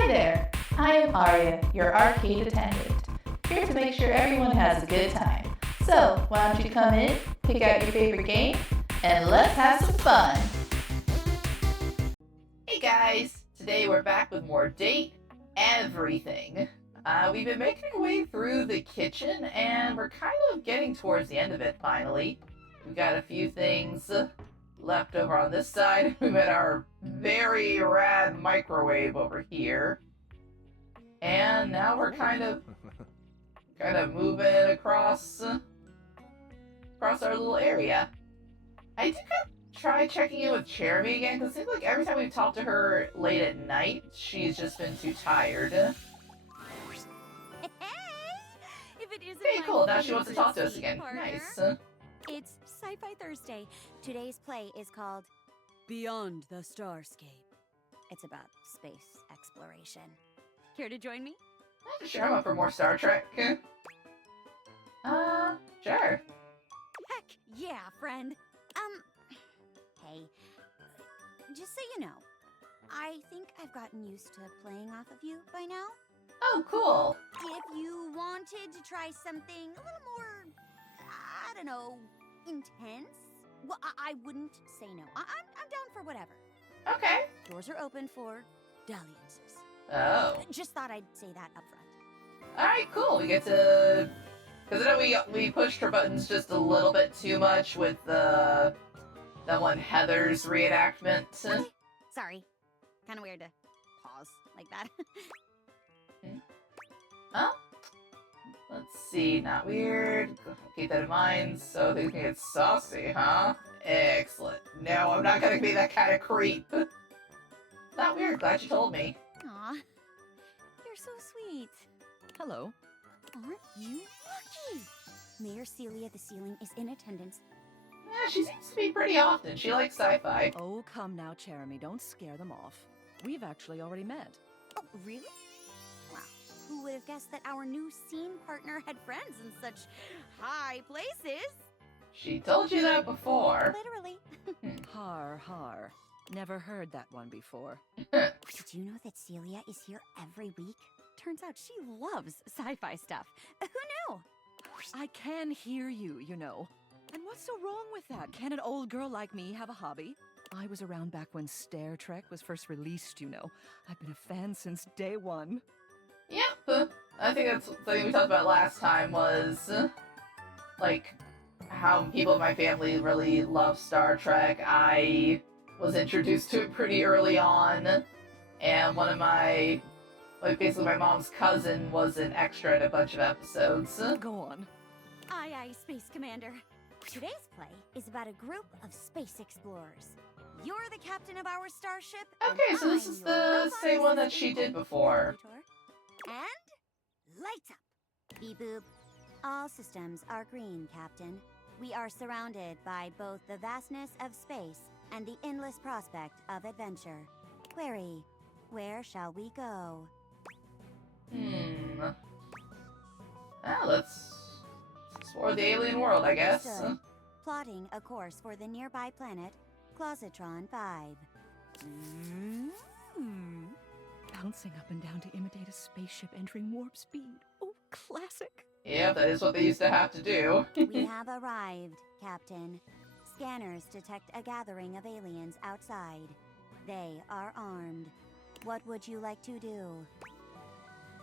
Hi there, I am Arya, your arcade attendant, here to make sure everyone has a good time. So, why don't you come in, pick out your favorite game, and let's have some fun! Hey guys, today we're back with more Date Everything. We've been making our way through the kitchen, and we're kind of getting towards the end of it finally. We've got a few things left over on this side. We met our very rad microwave over here. And now we're kind of moving across our little area. I think I'll try checking in with Jeremy again, because it seems like every time we talk to her late at night, she's just been too tired. Hey! If it isn't Okay, cool. Now she wants to talk to us again. Partner. Nice. It's Sci-Fi Thursday. Today's play is called Beyond the Starscape. It's about space exploration. Care to join me? Sure, I'm up for more Star Trek. Sure. Heck yeah, friend. Hey, just so you know, I think I've gotten used to playing off of you by now. Oh, cool. If you wanted to try something a little more, I don't know, intense, well, I wouldn't say no. I'm down for whatever. Okay. Doors are open for dalliances. Oh. Just thought I'd say that up front. Alright, cool. We get to... Because I know we pushed her buttons just a little bit too much with that one Heather's reenactment. Okay. Sorry. Kind of weird to pause like that. Huh? Let's see. Not weird. Keep that in mind so they can get saucy, huh? Excellent. No, I'm not gonna be that kind of creep. Not weird. Glad you told me. Aw. You're so sweet. Hello. Aren't you lucky? Mayor Celia the Ceiling is in attendance. Yeah, she seems to be pretty often. She likes sci-fi. Oh, come now, Jeremy. Don't scare them off. We've actually already met. Oh, really? Wow. Who would have guessed that our new scene partner had friends in such high places? She told you that before. Literally. Har, har. Never heard that one before. Did you know that Celia is here every week? Turns out she loves sci-fi stuff. Who knew? I can hear you, you know. And what's so wrong with that? Can an old girl like me have a hobby? I was around back when Star Trek was first released, you know. I've been a fan since day one. Yep. I think that's something we talked about last time was, like, how people in my family really love Star Trek. I was introduced to it pretty early on, and one of my, basically my mom's cousin was an extra in a bunch of episodes. Go on. Aye, aye, Space Commander. Today's play is about a group of space explorers. You're the captain of our starship. Okay, so this is the same one that she did before. And lights up. Beep boop. All systems are green, Captain. We are surrounded by both the vastness of space and the endless prospect of adventure. Query, where shall we go? Let's explore the alien world, I guess. Understood. Plotting a course for the nearby planet, Closetron 5. Bouncing up and down to imitate a spaceship entering warp speed. Oh, classic. Yep, that is what they used to have to do. We have arrived, Captain. Scanners detect a gathering of aliens outside. They are armed. What would you like to do?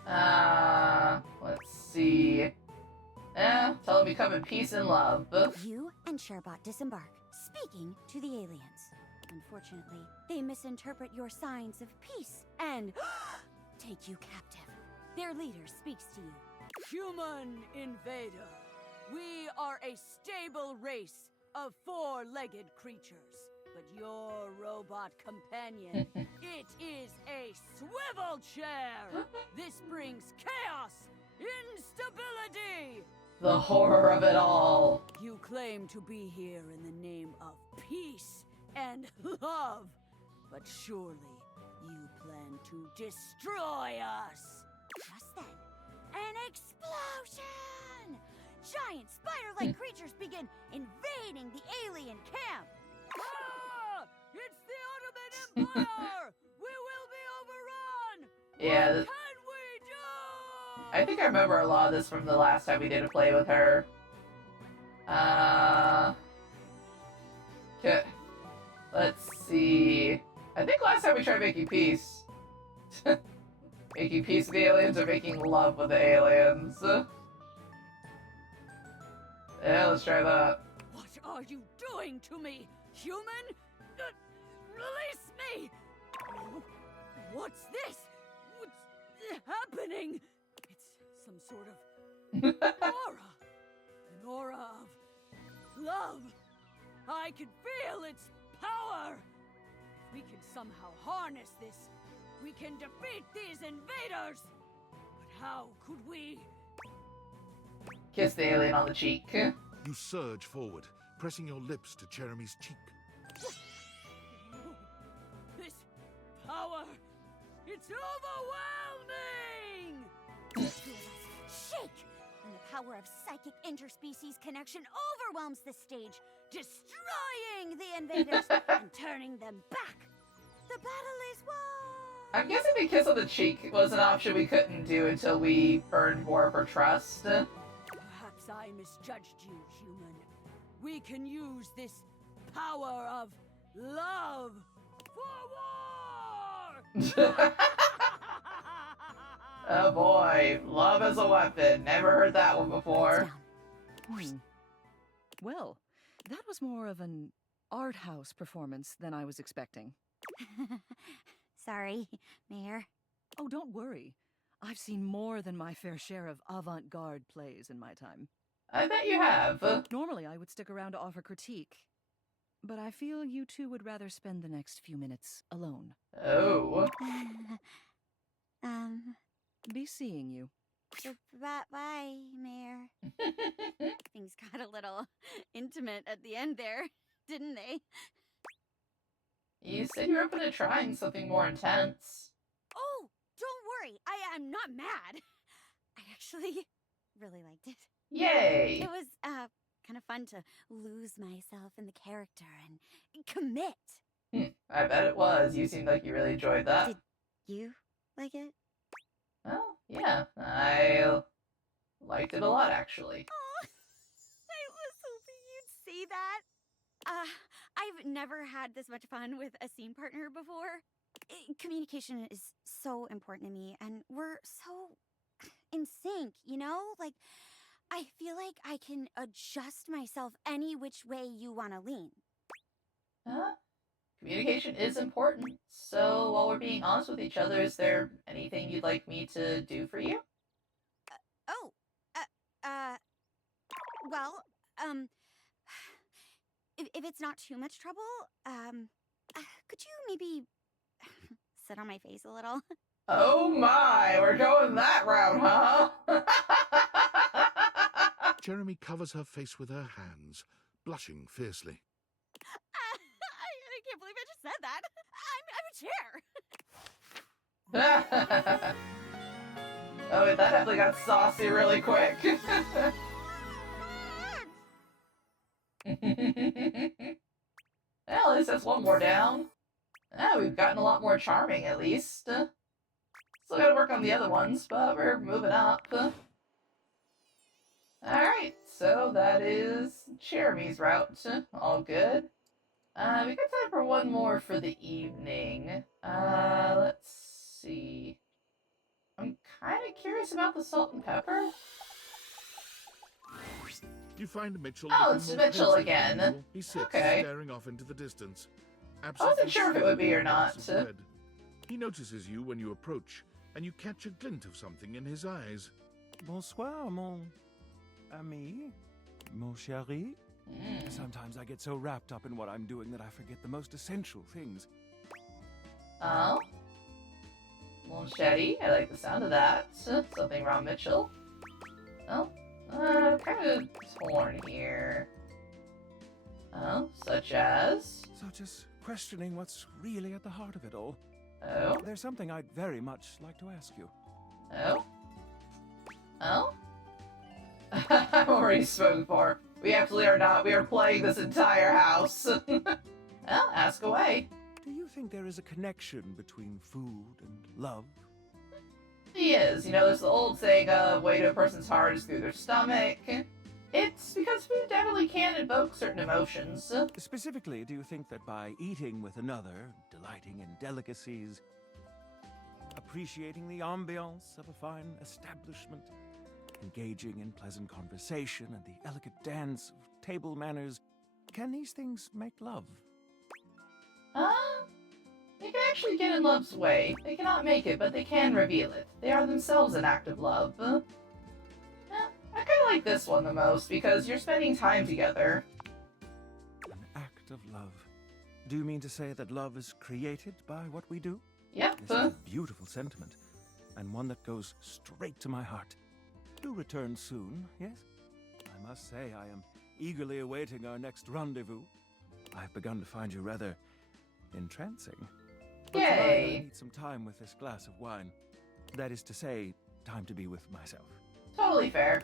Let's see. Tell them we come in peace and love. You and Sherbot disembark, speaking to the aliens. Unfortunately, they misinterpret your signs of peace and take you captive. Their leader speaks to you. Human invader, we are a stable race of four-legged creatures. But your robot companion, it is a swivel chair! This brings chaos, instability! The horror of it all. You claim to be here in the name of peace and love, but surely you plan to destroy us! Just then, an explosion! Giant spider-like creatures begin invading the alien camp. Ah! It's the Ottoman Empire! We will be overrun! Yeah, What can we do? I think I remember a lot of this from the last time we did a play with her. Okay. Let's see. I think last time we tried making peace. Making peace with the aliens or making love with the aliens? Yeah, let's try that. What are you doing to me, human? Release me! What's this? What's happening? It's some sort of aura. An aura of love. I can feel its power. If we can somehow harness this, we can defeat these invaders. But how could we? Kiss the alien on the cheek. You surge forward, pressing your lips to Jeremy's cheek. This power, it's overwhelming! The two of us shake, and the power of psychic interspecies connection overwhelms the stage, destroying the invaders and turning them back. The battle is won! I'm guessing the kiss on the cheek was an option we couldn't do until we earned more of her trust. Perhaps I misjudged you, human. We can use this power of love for war! Oh boy, love as a weapon. Never heard that one before. Well, that was more of an art house performance than I was expecting. Sorry, Mayor. Oh, don't worry. I've seen more than my fair share of avant-garde plays in my time. I bet you have. Normally, I would stick around to offer critique, but I feel you two would rather spend the next few minutes alone. Oh. Be seeing you. Bye, Mayor. Things got a little intimate at the end there, didn't they? You said you were open to trying something more intense. Oh, don't worry. I am not mad. I actually really liked it. Yay! It was kind of fun to lose myself in the character and commit. I bet it was. You seemed like you really enjoyed that. Did you like it? Well, yeah. I liked it a lot, actually. Oh, I was hoping you'd say that. I've never had this much fun with a scene partner before. Communication is so important to me, and we're so in sync, you know? Like, I feel like I can adjust myself any which way you want to lean. Communication is important. So, while we're being honest with each other, is there anything you'd like me to do for you? Well, if it's not too much trouble, could you maybe sit on my face a little? Oh my, we're going that route, huh? Jeremy covers her face with her hands, blushing fiercely. I can't believe I just said that. I'm a chair. Oh, that definitely got saucy really quick. Well, at least that's one more down. We've gotten a lot more charming, at least. Still gotta work on the other ones, but we're moving up. Alright, so that is Jeremy's route. All good. We got time for one more for the evening. Let's see. I'm kind of curious about the salt and pepper. You find Mitchell. Oh, looking it's more Mitchell pensive again. than usual. He sits, Okay. staring off into the distance. I wasn't sure if it would be or not. He notices you when you approach, and you catch a glint of something in his eyes. Bonsoir, mon ami, mon chéri. Sometimes I get so wrapped up in what I'm doing that I forget the most essential things. Oh? Mon chéri, I like the sound of that. Something wrong, Mitchell. Oh? Kind of torn here. Oh, such as? So just questioning what's really at the heart of it all. Oh? There's something I'd very much like to ask you. Oh? Oh? I've already spoken for. We absolutely are not. We are playing this entire house. Well, ask away. Do you think there is a connection between food and love? actually is. You know, there's the old saying, way to a person's heart is through their stomach. It's because food definitely can evoke certain emotions. Specifically, do you think that by eating with another, delighting in delicacies, appreciating the ambiance of a fine establishment, engaging in pleasant conversation and the elegant dance of table manners, can these things make love? They can actually get in love's way. They cannot make it, but they can reveal it. They are themselves an act of love. I kind of like this one the most, because you're spending time together. An act of love. Do you mean to say that love is created by what we do? Yep. This is a beautiful sentiment, and one that goes straight to my heart. Do return soon, yes? I must say I am eagerly awaiting our next rendezvous. I've begun to find you rather entrancing. But tonight Yay! I need some time with this glass of wine. That is to say, time to be with myself. Totally fair.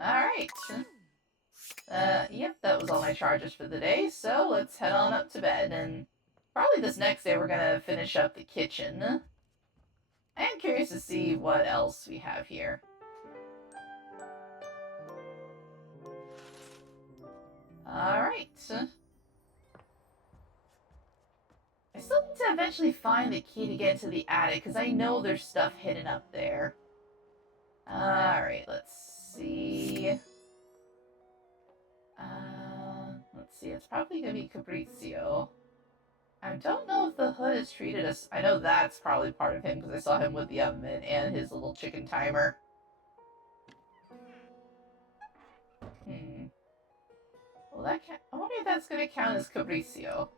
Alright. Yep, that was all my charges for the day, so let's head on up to bed, and probably this next day we're gonna finish up the kitchen. I am curious to see what else we have here. Alright. I still need to eventually find the key to get into the attic, because I know there's stuff hidden up there. Alright, let's see. Let's see, it's probably gonna be Capriccio. I don't know if the hood has treated us. I know that's probably part of him, because I saw him with the oven mitt and his little chicken timer. Well, I wonder if that's gonna count as Capriccio.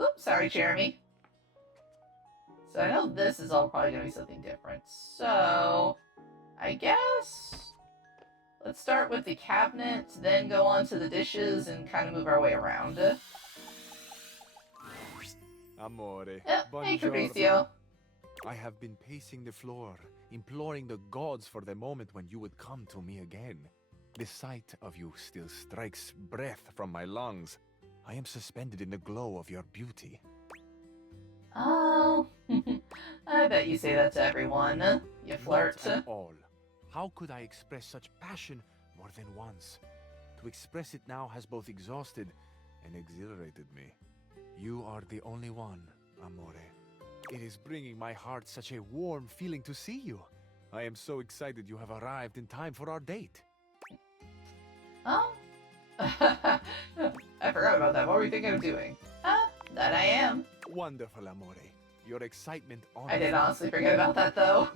Oops, sorry, Jeremy. So I know this is all probably gonna be something different. So, I guess let's start with the cabinet, then go on to the dishes, and kind of move our way around. Amore, Hey, buongiorno. Capriccio. I have been pacing the floor, imploring the gods for the moment when you would come to me again. The sight of you still strikes breath from my lungs. I am suspended in the glow of your beauty. Oh, I bet you say that to everyone. You flirt. Not at all. How could I express such passion more than once? To express it now has both exhausted and exhilarated me. You are the only one, Amore. It is bringing my heart such a warm feeling to see you. I am so excited you have arrived in time for our date. Oh? I forgot about that. What were you thinking of doing? That I am. Wonderful, Amore. Your excitement on. I did honestly forget about that, though.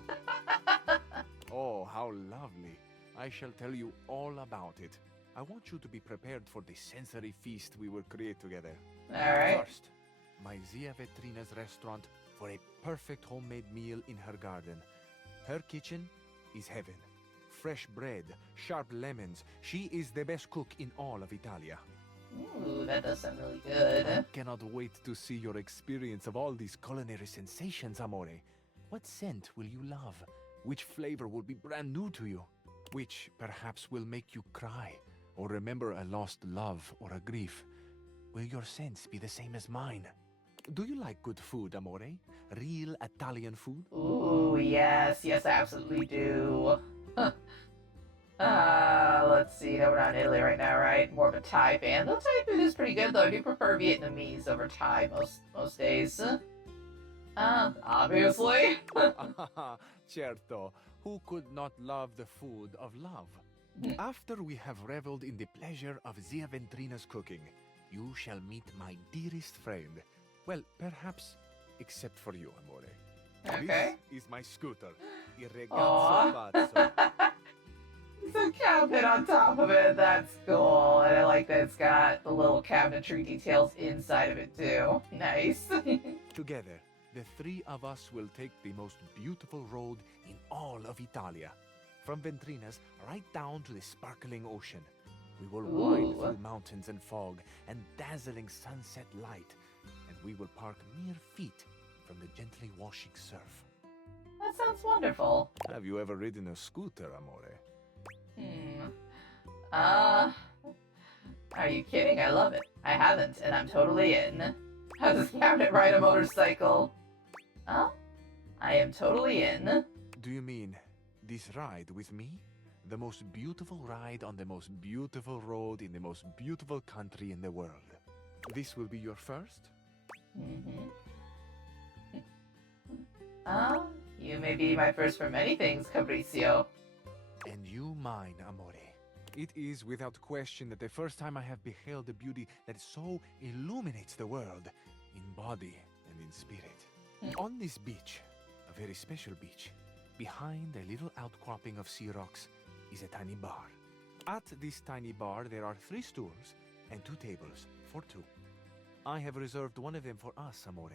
Oh, how lovely. I shall tell you all about it. I want you to be prepared for the sensory feast we will create together. Alright. First, my Zia Vetrina's restaurant for a perfect homemade meal in her garden. Her kitchen is heaven. Fresh bread, sharp lemons. She is the best cook in all of Italia. Ooh, that does sound really good. I cannot wait to see your experience of all these culinary sensations, Amore. What scent will you love? Which flavor will be brand new to you? Which perhaps will make you cry or remember a lost love or a grief? Will your scents be the same as mine? Do you like good food, Amore? Real Italian food? Ooh, yes, I absolutely do. Let's see. No, we're not in Italy right now, right? More of a Thai fan. Though Thai food is pretty good, though. I do prefer Vietnamese over Thai most days. Obviously. Certo. Who could not love the food of love? After we have reveled in the pleasure of Zia Ventrina's cooking, you shall meet my dearest friend. Well, perhaps, except for you, Amore. Okay. This is my scooter. Il Aw. ragazzo pazzo. It's a cabinet on top of it. That's cool. And I like that it's got the little cabinetry details inside of it, too. Nice. Together, the three of us will take the most beautiful road in all of Italia. From Ventrina's right down to the sparkling ocean. We will ride Ooh. through mountains and fog and dazzling sunset light. And we will park mere feet from the gently washing surf. That sounds wonderful. Have you ever ridden a scooter, Amore? Are you kidding? I love it. I haven't, and I'm totally in. How does Cabinet ride a motorcycle? Oh, I am totally in. Do you mean this ride with me? The most beautiful ride on the most beautiful road in the most beautiful country in the world. This will be your first? Mm-hmm. You may be my first for many things, Capriccio. And you mine, amore. It is without question that the first time I have beheld a beauty that so illuminates the world, in body and in spirit. On this beach, a very special beach, behind a little outcropping of sea rocks, is a tiny bar. At this tiny bar, there are 3 stools and 2 tables for 2. I have reserved one of them for us, amore,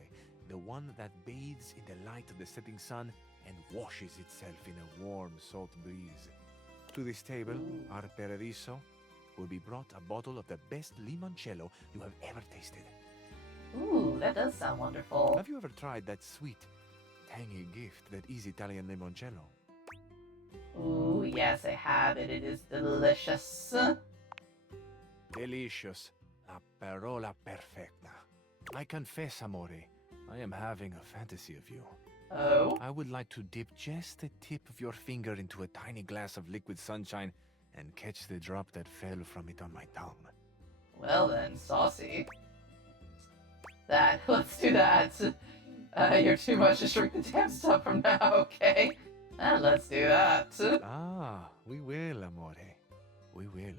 the one that bathes in the light of the setting sun and washes itself in a warm, salt breeze. To this table, our Paradiso, will be brought a bottle of the best limoncello you have ever tasted. Ooh, that does sound wonderful. Have you ever tried that sweet, tangy gift that is Italian limoncello? Ooh, yes, I have it. It is delicious. Delicious. La parola perfetta. I confess, amore, I am having a fantasy of you. Oh? I would like to dip just the tip of your finger into a tiny glass of liquid sunshine and catch the drop that fell from it on my tongue. Well then, saucy. Let's do that. You're too much to drink the damn stuff from now, okay? Let's do that. Ah, we will, amore. We will.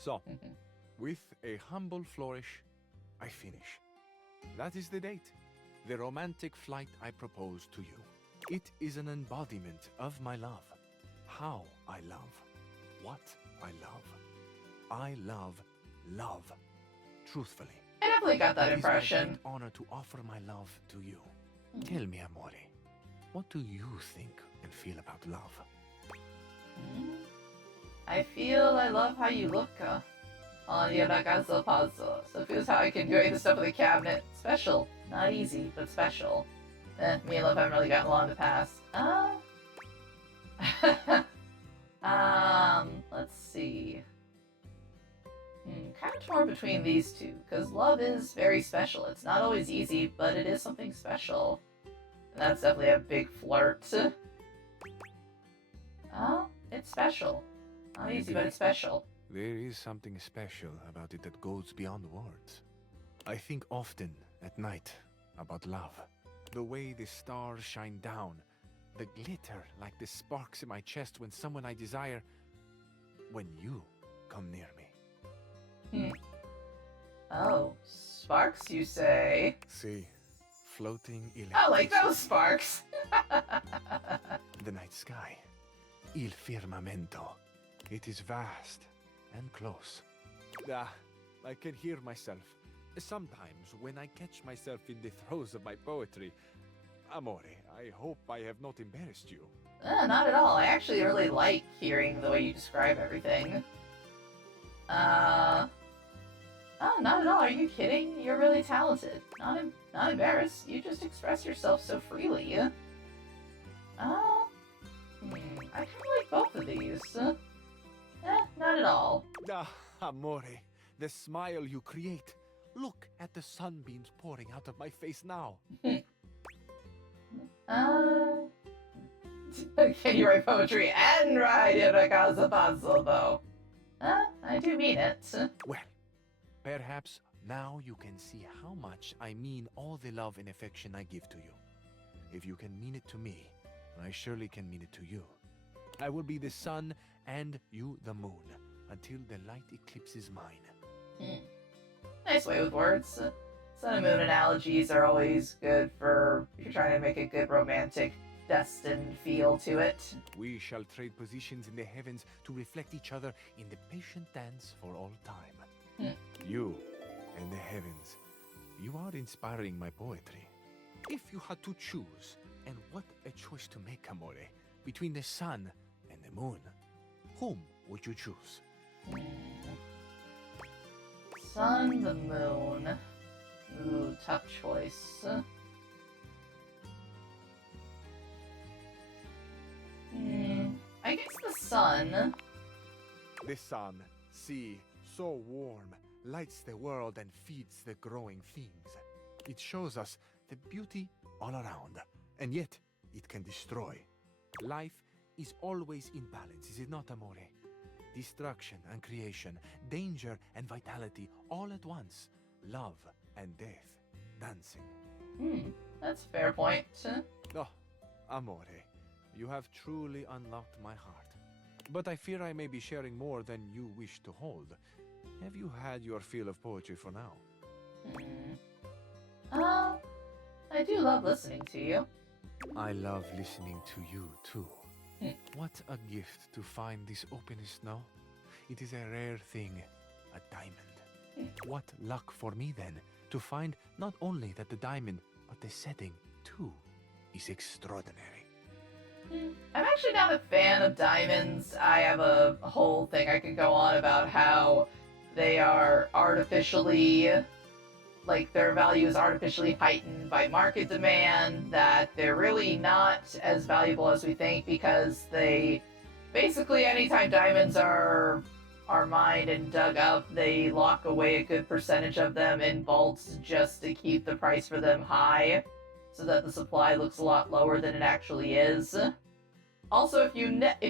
So, with a humble flourish, I finish. That is the date. The romantic flight I propose to you. It is an embodiment of my love. How I love. What I love. I love love. Truthfully. I definitely got that It is my impression. great honor to offer my love to you. Tell me, amore, what do you think and feel about love? I love how you look on your ragazzo puzzle. So it feels how I can enjoy the stuff in the cabinet. Special. Not easy, but special. Me and Love haven't really gotten along in the past. Let's see. Kind of torn between these two, because love is very special. It's not always easy, but it is something special. And that's definitely a big flirt. It's special. Not easy, but it's special. There is something special about it that goes beyond words. I think often at night about love. The way the stars shine down, the glitter like the sparks in my chest when someone I desire, when you come near me. Oh, sparks, you say? See, floating I like electricity. those sparks. The night sky. Il firmamento. It is vast and close. I can hear myself. Sometimes when I catch myself in the throes of my poetry. Amore, I hope I have not embarrassed you. Not at all. I actually really like hearing the way you describe everything. Oh, not at all. Are you kidding? You're really talented. Not embarrassed. You just express yourself so freely. I kind of like both of these. Not at all. Amore, the smile you create. Look at the sunbeams pouring out of my face now. Can you write poetry and write in a casa puzzle, though? I do mean it. Well, perhaps now you can see how much I mean all the love and affection I give to you. If you can mean it to me, I surely can mean it to you. I will be the sun and you the moon until the light eclipses mine. Nice way with words. Sun and moon analogies are always good for if you're trying to make a good romantic, destined feel to it. We shall trade positions in the heavens to reflect each other in the patient dance for all time. You and the heavens, you are inspiring my poetry. If you had to choose, and what a choice to make, amore, between the sun and the moon, whom would you choose? Sun, the moon. Ooh, tough choice. I guess the sun. The sun, see, so warm, lights the world and feeds the growing things. It shows us the beauty all around, and yet it can destroy. Life is always in balance, is it not, amore? Destruction and creation, danger and vitality, all at once. Love and death, dancing. That's a fair point. Oh, amore, you have truly unlocked my heart. But I fear I may be sharing more than you wish to hold. Have you had your fill of poetry for now? I do love listening to you. I love listening to you, too. What a gift to find this openness now. It is a rare thing, a diamond. What luck for me, then, to find not only that the diamond, but the setting, too, is extraordinary. I'm actually not a fan of diamonds. I have a whole thing I could go on about how they are artificially, like, their value is artificially heightened by market demand, that they're really not as valuable as we think because they, basically anytime diamonds are mined and dug up, they lock away a good percentage of them in vaults just to keep the price for them high, so that the supply looks a lot lower than it actually is. Also, if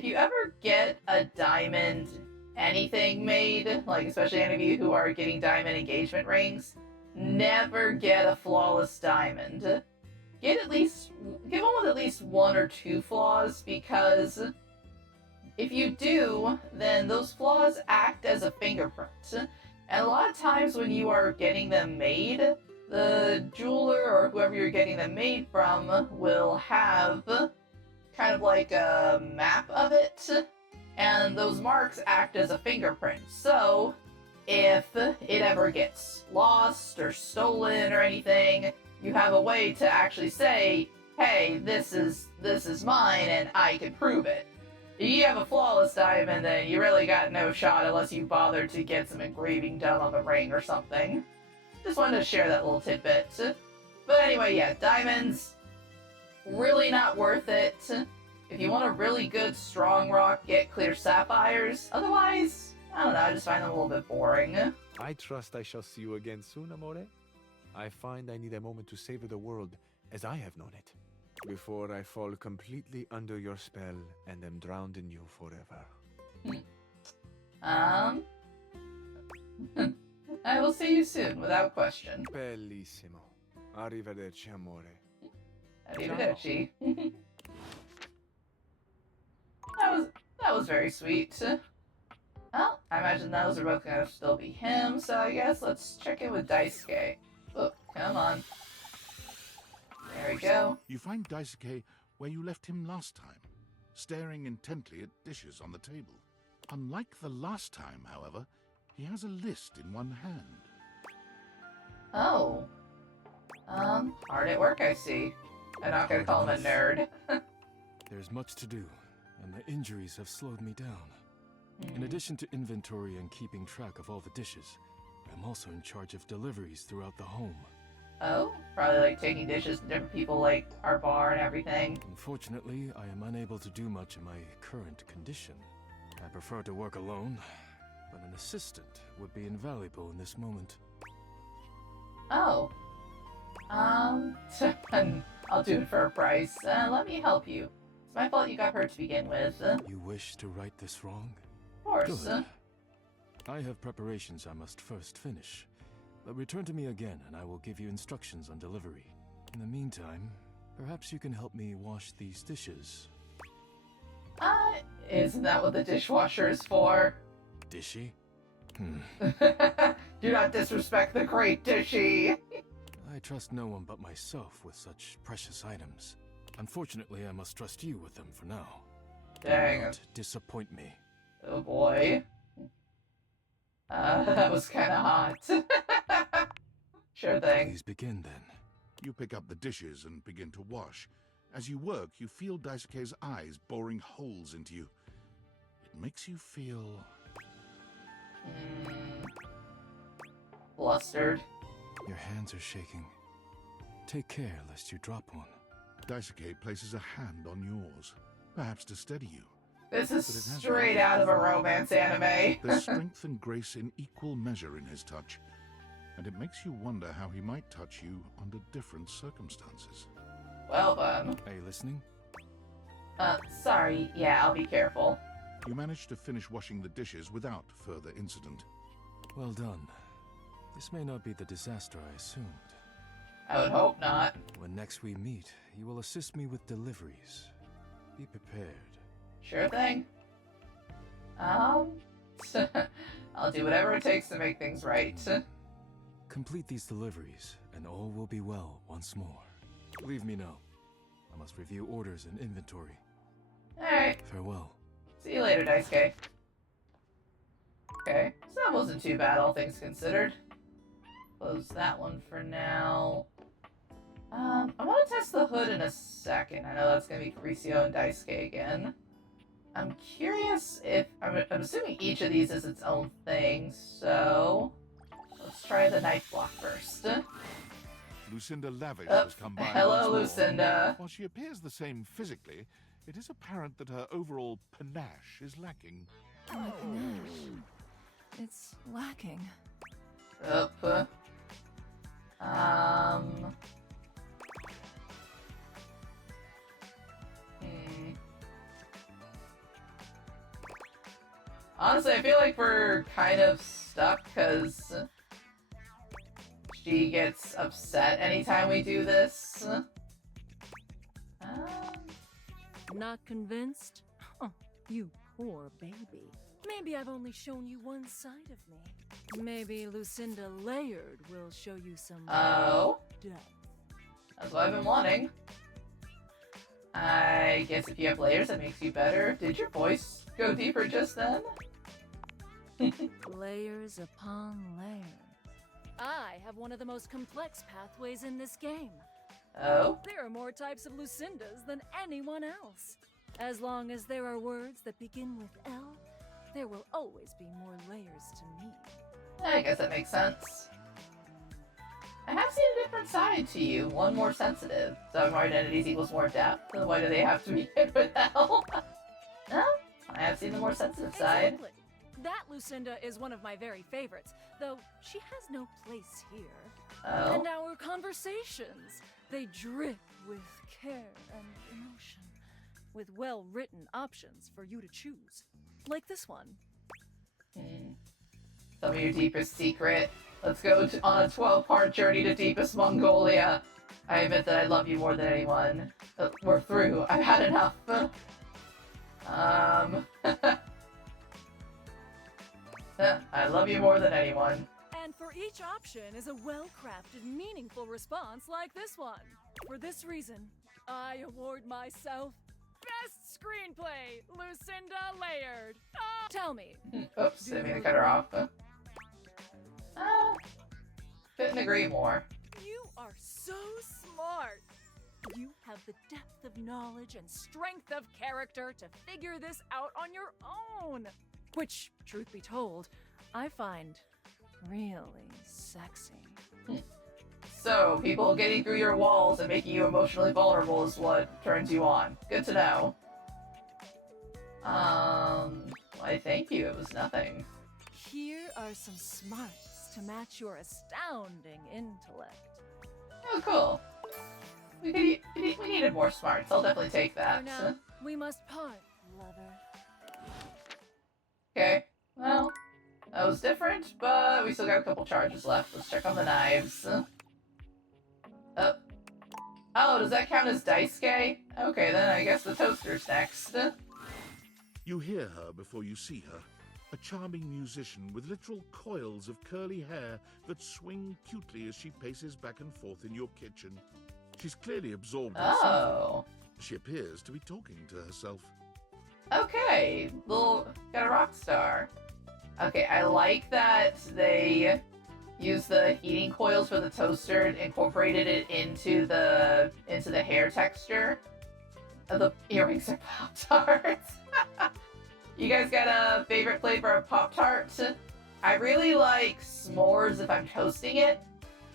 you ever get a diamond anything made, like especially any of you who are getting diamond engagement rings, never get a flawless diamond. Get one with at least 1 or 2 flaws, because if you do, then those flaws act as a fingerprint. And a lot of times when you are getting them made, the jeweler or whoever you're getting them made from will have kind of like a map of it, and those marks act as a fingerprint. So if it ever gets lost or stolen or anything, you have a way to actually say, hey, this is mine and I can prove it. If you have a flawless diamond, then you really got no shot unless you bother to get some engraving done on the ring or something. Just wanted to share that little tidbit. But anyway, yeah, diamonds, really not worth it. If you want a really good strong rock, get clear sapphires. Otherwise, I don't know, I just find them a little bit boring. I trust I shall see you again soon, amore. I find I need a moment to savor the world as I have known it, before I fall completely under your spell and am drowned in you forever. I will see you soon, without question. Bellissimo. Arrivederci, amore. Arrivederci. That was very sweet. Well, I imagine those are both gonna still be him, so I guess let's check in with Daisuke. Oh, come on. There we go. You find Daisuke where you left him last time, staring intently at dishes on the table. Unlike the last time, however, he has a list in one hand. Oh. Hard at work, I see. I'm not gonna call him a nerd. There's much to do, and my injuries have slowed me down. In addition to inventory and keeping track of all the dishes, I'm also in charge of deliveries throughout the home. Oh? Probably like taking dishes to different people, like our bar and everything. Unfortunately, I am unable to do much in my current condition. I prefer to work alone, but an assistant would be invaluable in this moment. Oh. I'll do it for a price. Let me help you. It's my fault you got hurt to begin with. You wish to right this wrong? Of course. Good. I have preparations I must first finish. But return to me again and I will give you instructions on delivery. In the meantime, perhaps you can help me wash these dishes. Isn't that what the dishwasher is for? Dishy? Do not disrespect the great Dishy! I trust no one but myself with such precious items. Unfortunately, I must trust you with them for now. Dang. Do not disappoint me. Oh boy. That was kinda hot. Sure thing. Please begin then. You pick up the dishes and begin to wash. As you work, you feel Daisuke's eyes boring holes into you. It makes you feel... Flustered. Your hands are shaking. Take care lest you drop one. Daisuke places a hand on yours, perhaps to steady you. This is But it has straight out of a romance anime. There's strength and grace in equal measure in his touch. and it makes you wonder how he might touch you under different circumstances. Well then. Are you listening? Sorry. Yeah, I'll be careful. You managed to finish washing the dishes without further incident. Well done. This may not be the disaster I assumed. I would hope not. When next we meet, you will assist me with deliveries. Be prepared. Sure thing. I'll do whatever it takes to make things right. Complete these deliveries, and all will be well once more. Leave me know. I must review orders and inventory. Alright. Farewell. See you later, Daisuke. Okay, so that wasn't too bad, all things considered. Close that one for now. I want to test the hood in a second. I know that's going to be Caricio and Daisuke again. I'm curious if... I'm assuming each of these is its own thing, so... Let's try the knife block first. Lucinda Lavish has come by. Hello, once more. Lucinda. While she appears the same physically, it is apparent that her overall panache is lacking. My panache. It's lacking. Up. Honestly, I feel like we're kind of stuck because she gets upset anytime we do this. Not convinced? Oh, you poor baby. Maybe I've only shown you one side of me. Maybe Lucinda Layered will show you some Oh? depth. That's what I've been wanting. I guess if you have layers, that makes you better. Did your voice go deeper just then? Layers upon layers. I have one of the most complex pathways in this game. Oh? There are more types of Lucindas than anyone else. As long as there are words that begin with L, there will always be more layers to me. I guess that makes sense. I have seen a different side to you, one more sensitive. So more identities equals more depth, then why do they have to begin with L? No, I have seen the more sensitive side. Exactly. That Lucinda is one of my very favorites, though she has no place here. Oh? And our conversations, they drip with care and emotion, with well-written options for you to choose. Like this one. Tell me your deepest secret. Let's go on a 12-part journey to deepest Mongolia. I admit that I love you more than anyone. We're through. I've had enough. I love you more than anyone. And for each option is a well-crafted, meaningful response like this one. For this reason, I award myself Best Screenplay, Lucinda Layered. Tell me. Oops, didn't mean to cut her off. Couldn't agree more. You are so smart. You have the depth of knowledge and strength of character to figure this out on your own. Which, truth be told, I find really sexy. So, people getting through your walls and making you emotionally vulnerable is what turns you on. Good to know. Why thank you, it was nothing. Here are some smarts to match your astounding intellect. Oh, cool. We needed more smarts. I'll definitely take that. For now, we must part, lover. Okay, well, that was different, but we still got a couple charges left. Let's check on the knives. Oh, does that count as Daisuke? Okay, then I guess the toaster's next. You hear her before you see her. A charming musician with literal coils of curly hair that swing cutely as she paces back and forth in your kitchen. She's clearly absorbed in something. Oh. She appears to be talking to herself. Okay, got a rock star. Okay, I like that they used the heating coils for the toaster and incorporated it into the hair texture. The earrings are Pop-Tarts. You guys got a favorite flavor of Pop-Tarts? I really like s'mores if I'm toasting it,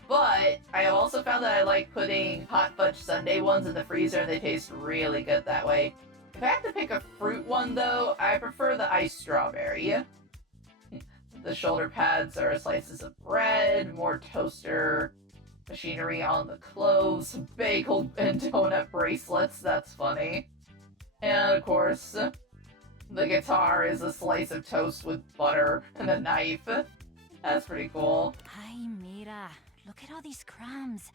but I have also found that I like putting hot fudge sundae ones in the freezer and they taste really good that way. If I have to pick a fruit one though, I prefer the iced strawberry. The shoulder pads are slices of bread, more toaster machinery on the clothes, bagel and donut bracelets, that's funny. And of course, the guitar is a slice of toast with butter and a knife. That's pretty cool. Hi, Mira. Look at all these crumbs.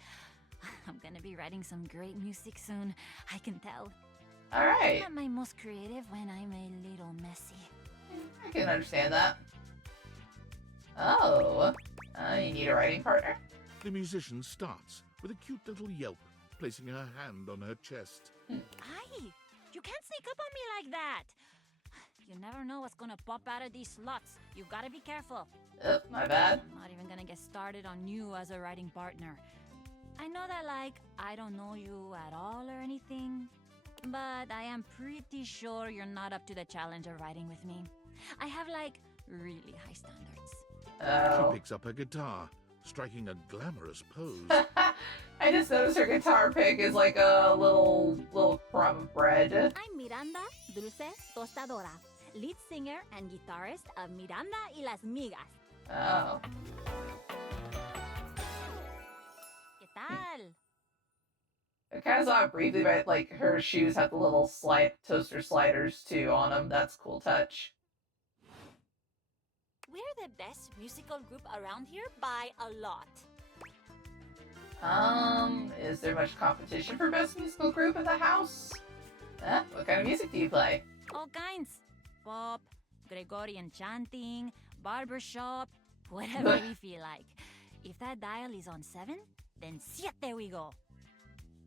I'm gonna be writing some great music soon. I can tell. Alright, I'm at my most creative when I'm a little messy. I can understand that. Oh, you need a writing partner? The musician starts with a cute little yelp, placing her hand on her chest. Hi! You can't sneak up on me like that! You never know what's gonna pop out of these slots. You gotta be careful. My bad. I'm not even gonna get started on you as a writing partner. I know that, like, I don't know you at all or anything, but I am pretty sure you're not up to the challenge of writing with me. I have, like, really high standards. Oh. She picks up her guitar, striking a glamorous pose. I just noticed her guitar pick is like a little crumb of bread. I'm Miranda Dulce Tostadora, lead singer and guitarist of Miranda y las Migas. Oh. ¿Qué tal? I kind of saw it briefly, but like her shoes have the little toaster sliders too on them. That's a cool touch. We're the best musical group around here by a lot. Is there much competition for best musical group in the house? What kind of music do you play? All kinds. Pop, Gregorian chanting, barbershop, whatever we feel like. If that dial is on 7, then siete we go.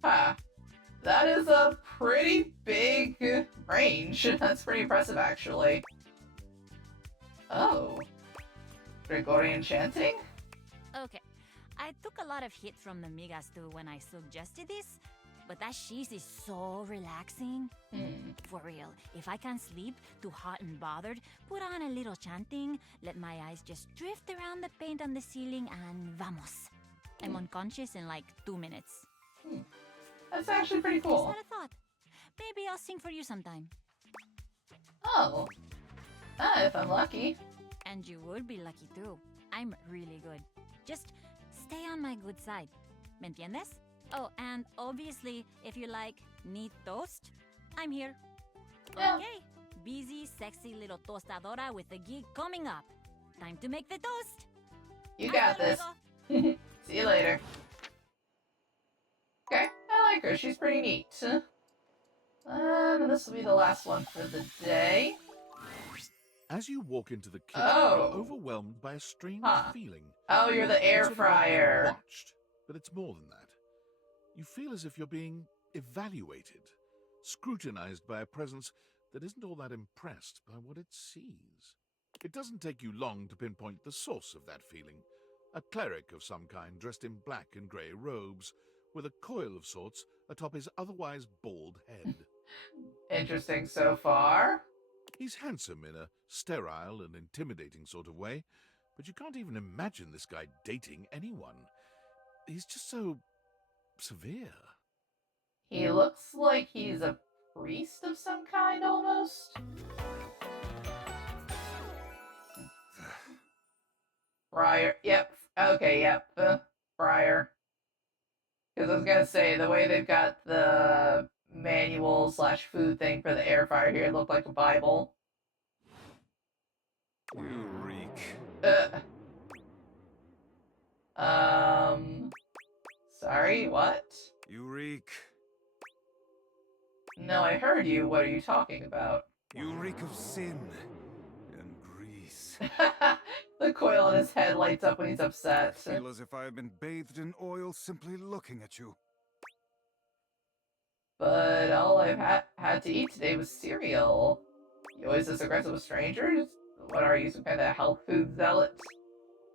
Huh. That is a pretty big range. That's pretty impressive, actually. Oh. Gregorian chanting? Okay, I took a lot of hit from the Migas too when I suggested this, but that cheese is so relaxing. For real, if I can't sleep, too hot and bothered, put on a little chanting, let my eyes just drift around the paint on the ceiling, and vamos. I'm unconscious in like 2 minutes. That's actually pretty cool. Just had a thought. Maybe I'll sing for you sometime. Oh. If I'm lucky. And you would be lucky too. I'm really good. Just stay on my good side. ¿Me entiendes? Oh, and obviously, if you like neat toast, I'm here. Yeah. Okay, busy, sexy little tostadora with a gig coming up. Time to make the toast. You got this. luego. See you later. Okay, I like her. She's pretty neat. This will be the last one for the day. As you walk into the kitchen, Oh. you're overwhelmed by a strange feeling. Oh, you're the air It's sort of like being fryer. watched, but it's more than that. You feel as if you're being evaluated, scrutinized by a presence that isn't all that impressed by what it sees. It doesn't take you long to pinpoint the source of that feeling. A cleric of some kind dressed in black and grey robes, with a coil of sorts atop his otherwise bald head. Interesting so far. He's handsome in a sterile and intimidating sort of way, but you can't even imagine this guy dating anyone. He's just so severe. He looks like he's a priest of some kind, almost. Friar. Yep. Okay, yep. Friar. Because I was gonna say, the way they've got the manual / food thing for the air fryer here looked like a Bible. You reek. Sorry, what? You reek. No, I heard you. What are you talking about? You reek of sin and grease. The coil on his head lights up when he's upset. Feel as if I have been bathed in oil simply looking at you. But all I've had to eat today was cereal. You always this aggressive with strangers? What are you, some kind of health food zealot?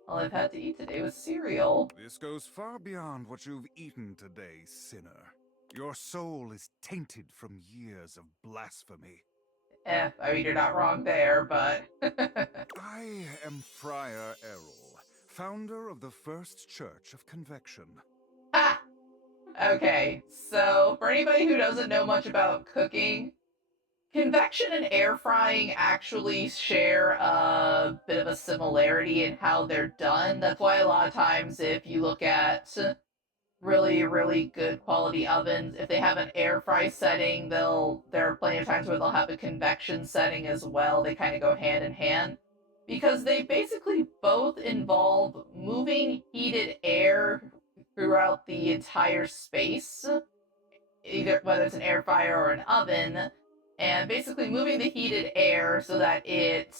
All I've had to eat today was cereal. This goes far beyond what you've eaten today, sinner. Your soul is tainted from years of blasphemy. I mean, you're not wrong there, but... I am Friar Errol, founder of the First Church of Convection. Ah! Okay, so for anybody who doesn't know much about cooking, Convection and air frying actually share a bit of a similarity in how they're done. That's why a lot of times if you look at really, really good quality ovens, if they have an air fry setting, there are plenty of times where they'll have a convection setting as well. They kind of go hand in hand because they basically both involve moving heated air throughout the entire space, either whether it's an air fryer or an oven, and basically moving the heated air so that it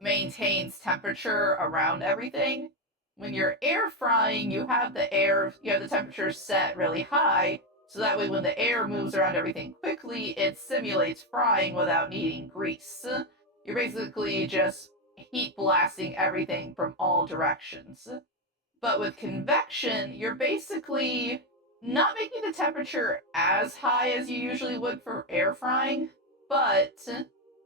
maintains temperature around everything. When you're air frying, you have the temperature set really high, so that way when the air moves around everything quickly, it simulates frying without needing grease. You're basically just heat blasting everything from all directions. But with convection, you're basically not making the temperature as high as you usually would for air frying, but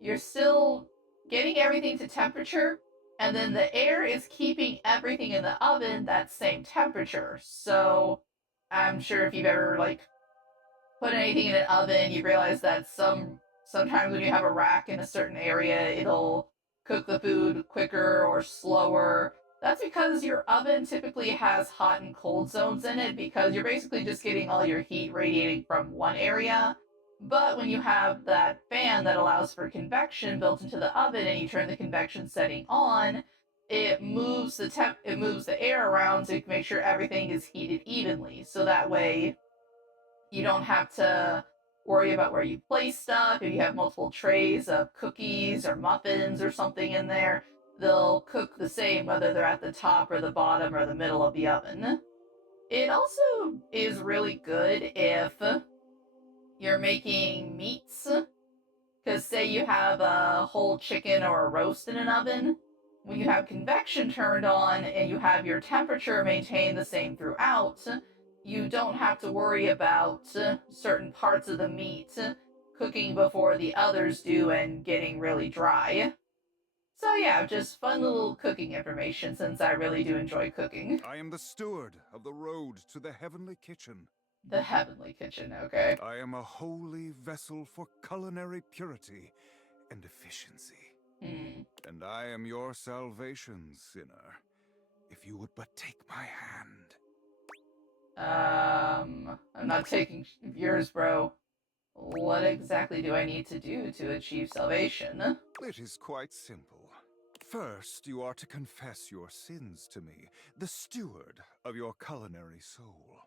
you're still getting everything to temperature, and then the air is keeping everything in the oven that same temperature. So I'm sure if you've ever put anything in an oven, you realize that sometimes when you have a rack in a certain area, it'll cook the food quicker or slower. That's because your oven typically has hot and cold zones in it because you're basically just getting all your heat radiating from one area. But when you have that fan that allows for convection built into the oven and you turn the convection setting on, it moves the air around to make sure everything is heated evenly. So that way you don't have to worry about where you place stuff. If you have multiple trays of cookies or muffins or something in there, they'll cook the same whether they're at the top or the bottom or the middle of the oven. It also is really good if you're making meats, because say you have a whole chicken or a roast in an oven, when you have convection turned on and you have your temperature maintained the same throughout, you don't have to worry about certain parts of the meat cooking before the others do and getting really dry. So yeah, just fun little cooking information since I really do enjoy cooking. I am the steward of the road to the heavenly kitchen. The heavenly kitchen, okay. I am a holy vessel for culinary purity and efficiency. And I am your salvation, sinner, if you would but take my hand. I'm not taking yours, bro. What exactly do I need to do to achieve salvation? It is quite simple. First, you are to confess your sins to me, the steward of your culinary soul.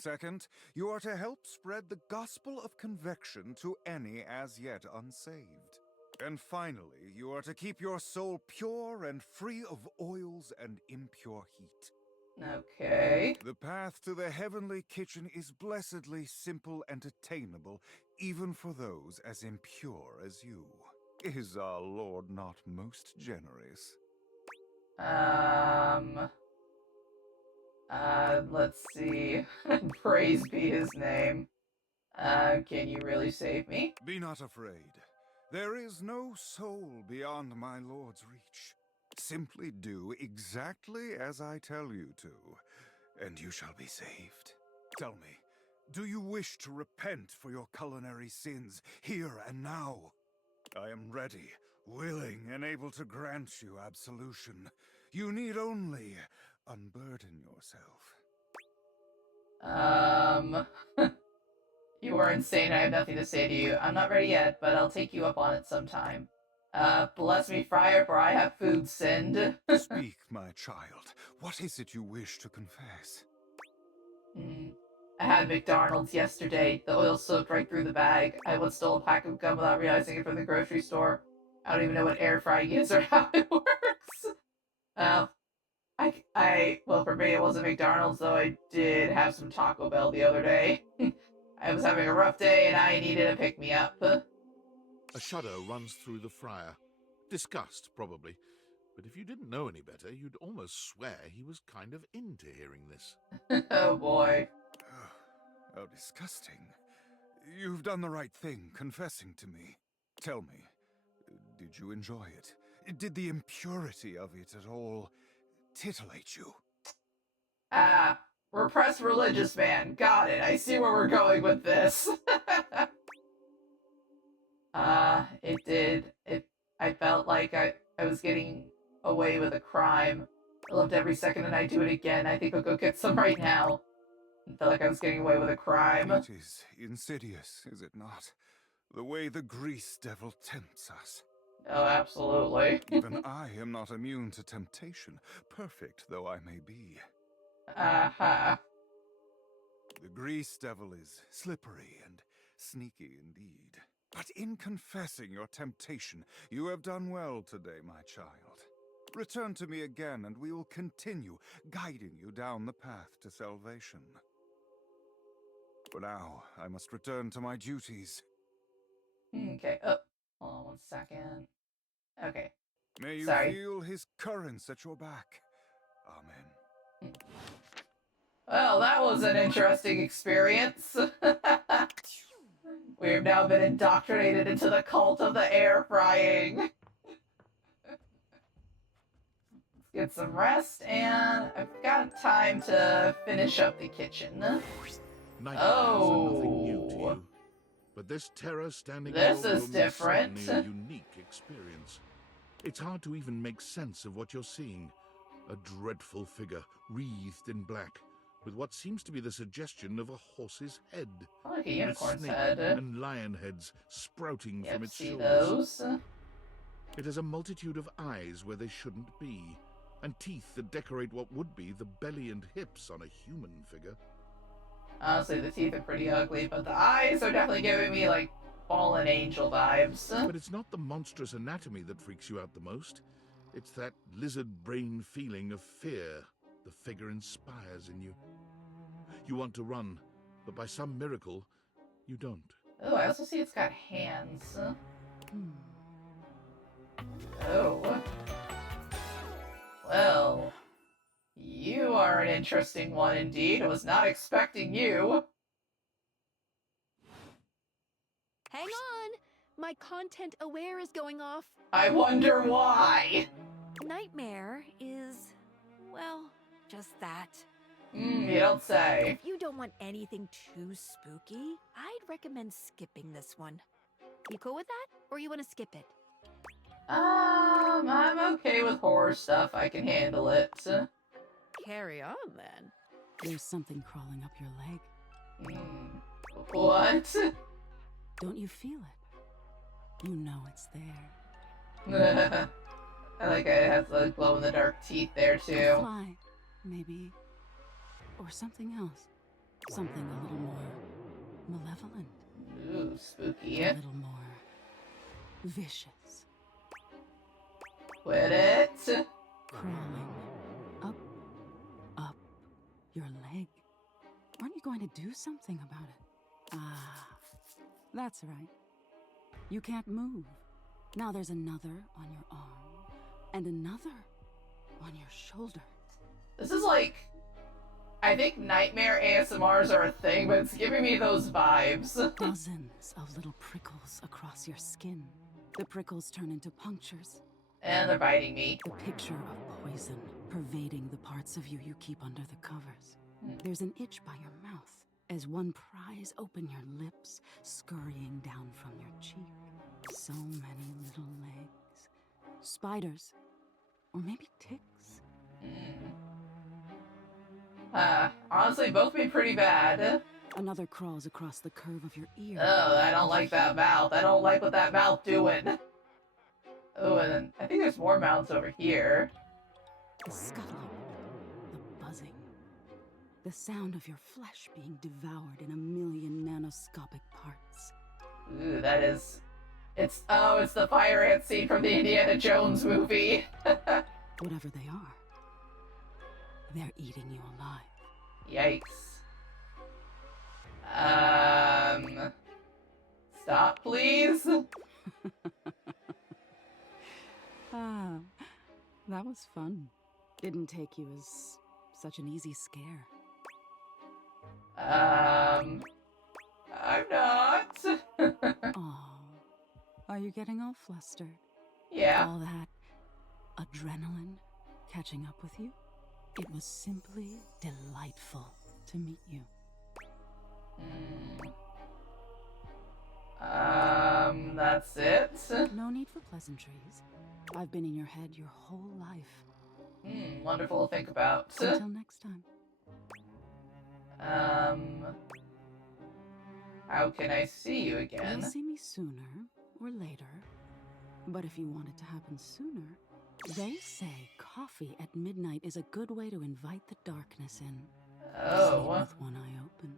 Second, you are to help spread the gospel of convection to any as yet unsaved. And finally, you are to keep your soul pure and free of oils and impure heat. Okay. The path to the heavenly kitchen is blessedly simple and attainable, even for those as impure as you. Is our Lord not most generous? Let's see. Praise be his name. Can you really save me? Be not afraid. There is no soul beyond my Lord's reach. Simply do exactly as I tell you to, and you shall be saved. Tell me, do you wish to repent for your culinary sins here and now? I am ready, willing, and able to grant you absolution. You need only unburden yourself. You are insane. I have nothing to say to you. I'm not ready yet, but I'll take you up on it sometime. Bless me, friar, for I have food sinned. Speak, my child. What is it you wish to confess? I had McDonald's yesterday. The oil soaked right through the bag. I once stole a pack of gum without realizing it from the grocery store. I don't even know what air frying is or how it works. Well, for me, it wasn't McDonald's, though I did have some Taco Bell the other day. I was having a rough day and I needed a pick-me-up. A shudder runs through the friar. Disgust, probably. But if you didn't know any better, you'd almost swear he was kind of into hearing this. Oh boy. How disgusting. You've done the right thing, confessing to me. Tell me, did you enjoy it? Did the impurity of it at all titillate you? Repressed religious man. Got it. I see where we're going with this. It did. I felt like I was getting away with a crime. I loved every second and I'd do it again. I think I'll go get some right now. I felt like I was getting away with a crime. It is insidious, is it not? The way the grease devil tempts us. Oh, absolutely. Even I am not immune to temptation, perfect though I may be. Uh-huh. The grease devil is slippery and sneaky indeed. But in confessing your temptation, you have done well today, my child. Return to me again, and we will continue guiding you down the path to salvation. For now, I must return to my duties. Okay. Oh, hold on 1 second. Okay. May you Sorry. feel his currents at your back. Amen. Well, that was an interesting experience. We have now been indoctrinated into the cult of the air frying. Let's get some rest, and I've got time to finish up the kitchen. Nightmares are nothing new to you, but this terror standing in This your is room different. is certainly a unique experience. It's hard to even make sense of what you're seeing. A dreadful figure, wreathed in black, with what seems to be the suggestion of a horse's head. I like a with unicorn's snake head. and lion heads sprouting Yep, from its see shoulders. those. It has a multitude of eyes where they shouldn't be, and teeth that decorate what would be the belly and hips on a human figure. Honestly, the teeth are pretty ugly, but the eyes are definitely giving me, like, fallen angel vibes. But it's not the monstrous anatomy that freaks you out the most. It's that lizard brain feeling of fear the figure inspires in you. You want to run, but by some miracle, you don't. Oh, I also see it's got hands. Oh. Well, you are an interesting one indeed. I was not expecting you. Hang on! My content aware is going off. I wonder why. Nightmare is, well, just that. You don't say. If you don't want anything too spooky, I'd recommend skipping this one. You cool with that? Or you want to skip it? I'm okay with horror stuff. I can handle it. Carry on, then. There's something crawling up your leg. What? Don't you feel it? You know it's there. I like it has the glow-in-the-dark teeth there, A too. fly, maybe. Or something else. Something a little more malevolent. Ooh, spooky. A little more vicious. Quit it. Crawling up your leg. Aren't you going to do something about it? Ah, that's right. You can't move. Now there's another on your arm, and another on your shoulder. This is like... I think nightmare ASMRs are a thing, but it's giving me those vibes. Dozens of little prickles across your skin. The prickles turn into punctures. And they're biting me. The picture of poison pervading the parts of you keep under the covers. There's an itch by your mouth as one pries open your lips, scurrying down from your cheek. So many little legs. Spiders. Or maybe ticks. Honestly, both be pretty bad. Another crawls across the curve of your ear. Oh, I don't like that mouth. I don't like what that mouth doing. Oh, and then I think there's more mouths over here. The scuttling. The buzzing. The sound of your flesh being devoured in a million nanoscopic parts. Ooh, that is... it's the fire ant scene from the Indiana Jones movie. Whatever they are, they're eating you alive. Yikes. Stop, please? Ah, that was fun. Didn't take you as such an easy scare. I'm not. Oh, are you getting all flustered? Yeah. All that adrenaline catching up with you? It was simply delightful to meet you. That's that's it. No need for pleasantries. I've been in your head your whole life. Wonderful to think about. Until next time. How can I see you again? You'll see me sooner or later. But if you want it to happen sooner, they say coffee at midnight is a good way to invite the darkness in. Oh. Sleep with one eye open.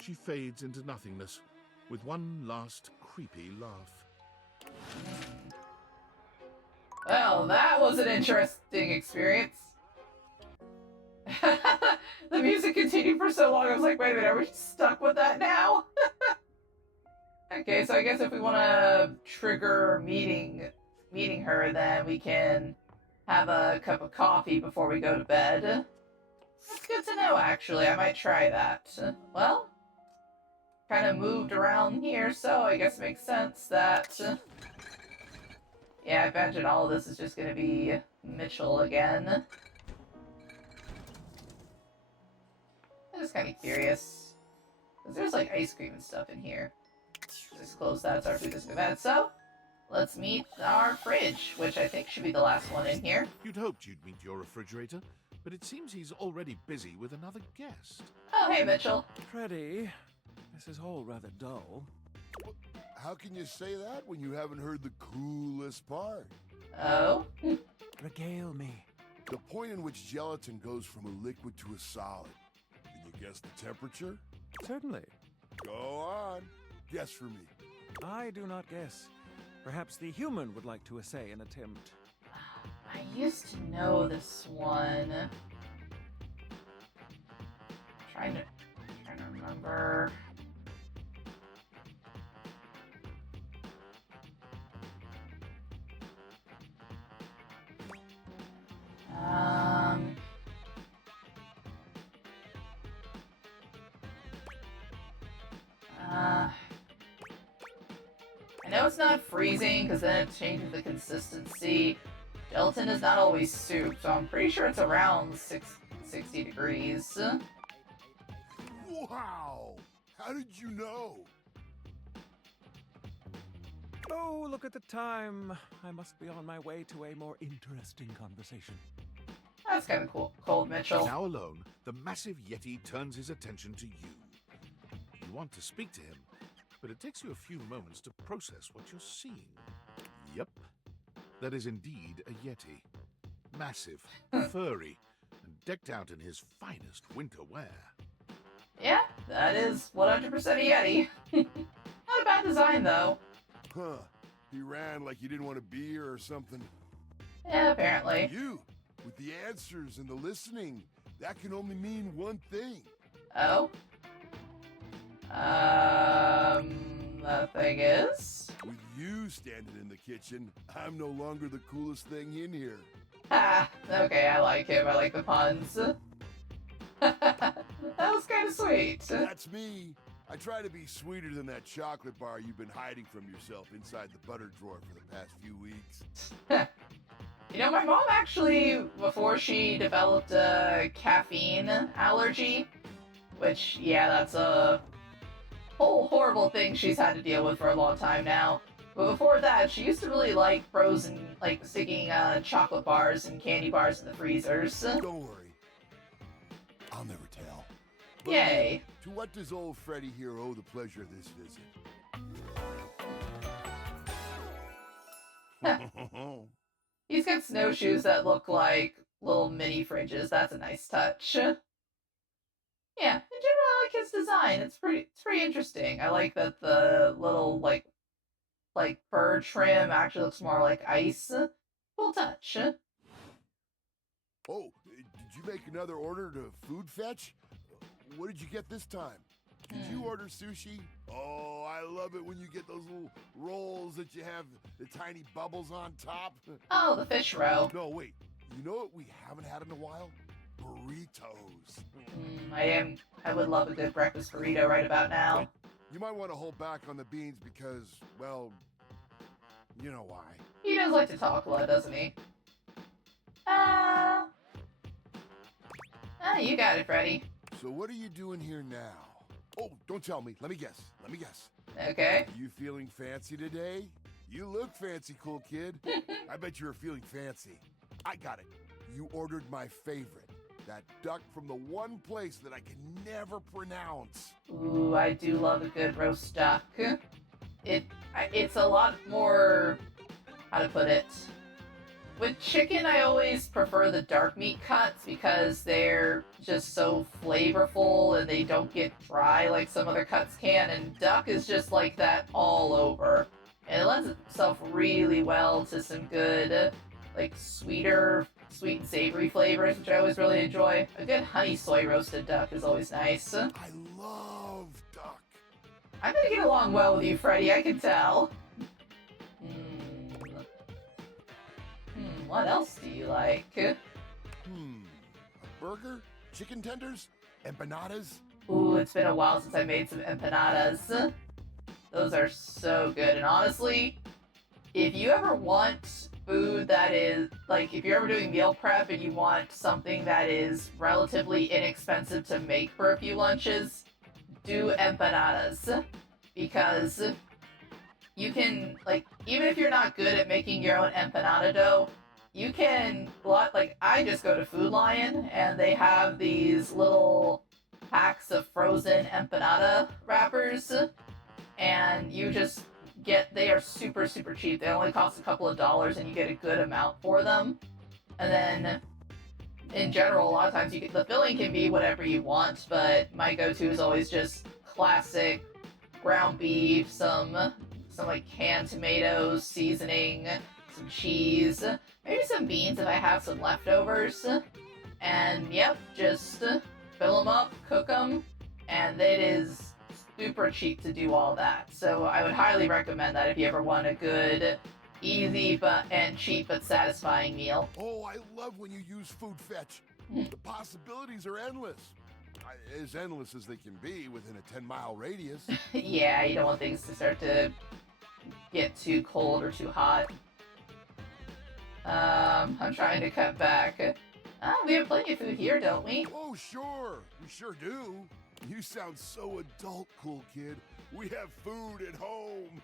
She fades into nothingness with one last creepy laugh. Well, that was an interesting experience. The music continued for so long, I was like, wait a minute, are we stuck with that now? Okay, so I guess if we want to trigger meeting her, then we can have a cup of coffee before we go to bed. That's good to know, actually. I might try that. Well, kind of moved around here, so I guess it makes sense that... Yeah, I imagine all of this is just going to be Mitchell again. I'm just kind of curious. Because there's like ice cream and stuff in here. Just close that, so our food doesn't go bad. So, let's meet our fridge, which I think should be the last one in here. You'd hoped you'd meet your refrigerator, but it seems he's already busy with another guest. Oh, hey, Mitchell. Freddy, this is all rather dull. How can you say that when you haven't heard the coolest part? Oh? Regale me. The point in which gelatin goes from a liquid to a solid. Can you guess the temperature? Certainly. Go on. Guess for me. I do not guess. Perhaps the human would like to essay an attempt. I used to know this one. Trying to remember. I know it's not freezing because then it changes the consistency. Gelatin is not always soup, so I'm pretty sure it's around 60 degrees. Wow! How did you know? Oh, look at the time. I must be on my way to a more interesting conversation. That's kind of cool. Cold Mitchell. Now alone, the massive yeti turns his attention to you. You want to speak to him, but it takes you a few moments to process what you're seeing. Yep, that is indeed a yeti. Massive, furry, and decked out in his finest winter wear. Yeah, that is 100% a yeti. Not a bad design, though. Huh. He ran like you didn't want to be here or something. Yeah, apparently. You, with the answers and the listening, that can only mean one thing. Oh? The thing is? With you standing in the kitchen, I'm no longer the coolest thing in here. Ah, okay, I like him. I like the puns. That was kind of sweet. That's me. I try to be sweeter than that chocolate bar you've been hiding from yourself inside the butter drawer for the past few weeks. You know, my mom actually, before she developed a caffeine allergy, which, yeah, that's a whole horrible thing she's had to deal with for a long time now. But before that, she used to really like frozen, like sticking chocolate bars and candy bars in the freezers. Don't worry. I'll never tell. But Yay. To what does old Freddy here owe the pleasure of this visit? He's got snowshoes that look like little mini fridges. That's a nice touch. Yeah, in general, I like his design. It's pretty interesting. I like that the little like fur trim actually looks more like ice. Cool touch. Oh, did you make another order to food fetch? What did you get this time? Did you order sushi? Oh, I love it when you get those little rolls that you have the tiny bubbles on top. Oh, the fish roe. No, wait. You know what we haven't had in a while? Burritos. I would love a good breakfast burrito right about now. You might want to hold back on the beans because, well, you know why. He does like to talk a lot, doesn't he? You got it, Freddy. So what are you doing here now? Oh, don't tell me. Let me guess. Okay. You feeling fancy today? You look fancy, cool kid. I bet you were feeling fancy. I got it. You ordered my favorite. That duck from the one place that I can never pronounce. Ooh, I do love a good roast duck. It's a lot more, how to put it? With chicken, I always prefer the dark meat cuts because they're just so flavorful and they don't get dry like some other cuts can. And duck is just like that all over. And it lends itself really well to some good, like sweet and savory flavors, which I always really enjoy. A good honey soy roasted duck is always nice. I love duck. I'm gonna get along well with you, Freddy, I can tell. What else do you like? A burger? Chicken tenders? Empanadas? Ooh, it's been a while since I made some empanadas. Those are so good. And honestly, if you ever want food that is, like, if you're ever doing meal prep and you want something that is relatively inexpensive to make for a few lunches, do empanadas. Because you can, like, even if you're not good at making your own empanada dough, you can, like, I just go to Food Lion and they have these little packs of frozen empanada wrappers, and you just get, they are super, super cheap. They only cost a couple of dollars and you get a good amount for them. And then, in general, a lot of times you get, the filling can be whatever you want, but my go-to is always just classic ground beef, some like canned tomatoes, seasoning, some cheese, maybe some beans if I have some leftovers, and yep, just fill them up, cook them, and it is super cheap to do all that. So I would highly recommend that if you ever want a good, easy and cheap but satisfying meal. Oh, I love when you use Food Fetch. The possibilities are endless. As endless as they can be within a 10-mile radius. Yeah, you don't want things to start to get too cold or too hot. I'm trying to cut back. We have plenty of food here, don't we? Oh, sure. We sure do. You sound so adult, cool kid. We have food at home.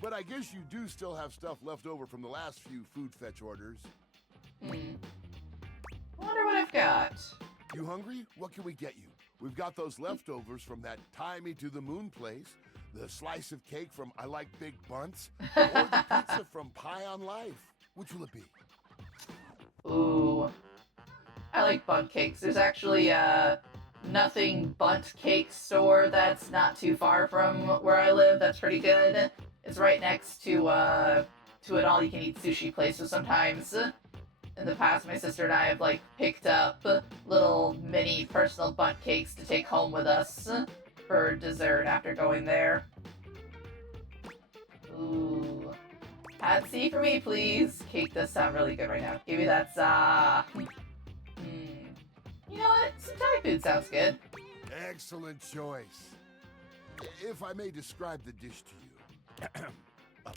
But I guess you do still have stuff left over from the last few Food Fetch orders. Wonder what I've got. You hungry? What can we get you? We've got those leftovers from that Tie Me to the Moon place, the slice of cake from I Like Big Bunts, or the pizza from Pie on Life. Which will it be? Ooh. I like bunt cakes. There's actually a Nothing Bunt Cake store that's not too far from where I live. That's pretty good. It's right next to an all-you-can-eat sushi place, so sometimes in the past, my sister and I have, like, picked up little mini personal bunt cakes to take home with us for dessert after going there. Ooh. Pad C for me, please. Cake does sound really good right now. Give me that za. You know what? Some Thai food sounds good. Excellent choice. If I may describe the dish to you.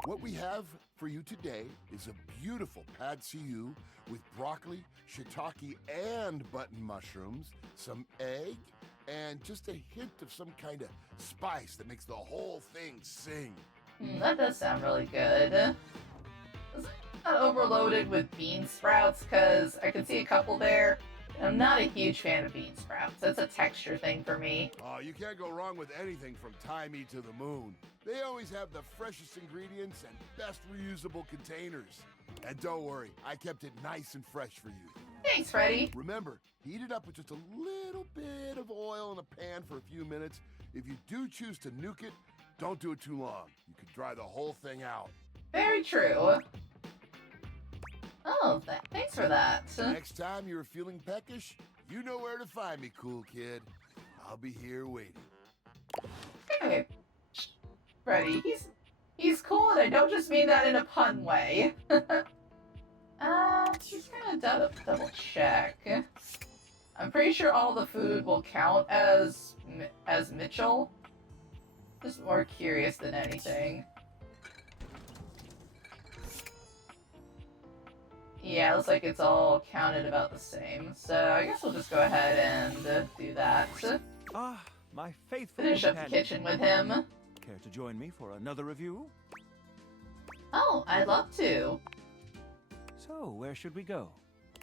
What we have for you today is a beautiful pad see ew with broccoli, shiitake, and button mushrooms, some egg, and just a hint of some kind of spice that makes the whole thing sing. That does sound really good. Is it not overloaded with bean sprouts? Because I can see a couple there. I'm not a huge fan of bean sprouts. That's a texture thing for me. Oh, you can't go wrong with anything from Tie Me to the Moon. They always have the freshest ingredients and best reusable containers. And don't worry, I kept it nice and fresh for you. Thanks, Freddy. Remember, heat it up with just a little bit of oil in a pan for a few minutes. If you do choose to nuke it, don't do it too long. You could dry the whole thing out. Very true. Oh, thanks for that. Next time you're feeling peckish, you know where to find me, cool kid. I'll be here waiting. Okay. Freddy, he's cool, and I don't just mean that in a pun way. Just gonna double check. I'm pretty sure all the food will count as Mitchell. Just more curious than anything. Yeah, looks like it's all counted about the same. So I guess we'll just go ahead and do that. my faithful Finish up the companion. kitchen with him. Care to join me for another review? Oh, I'd love to. So, where should we go?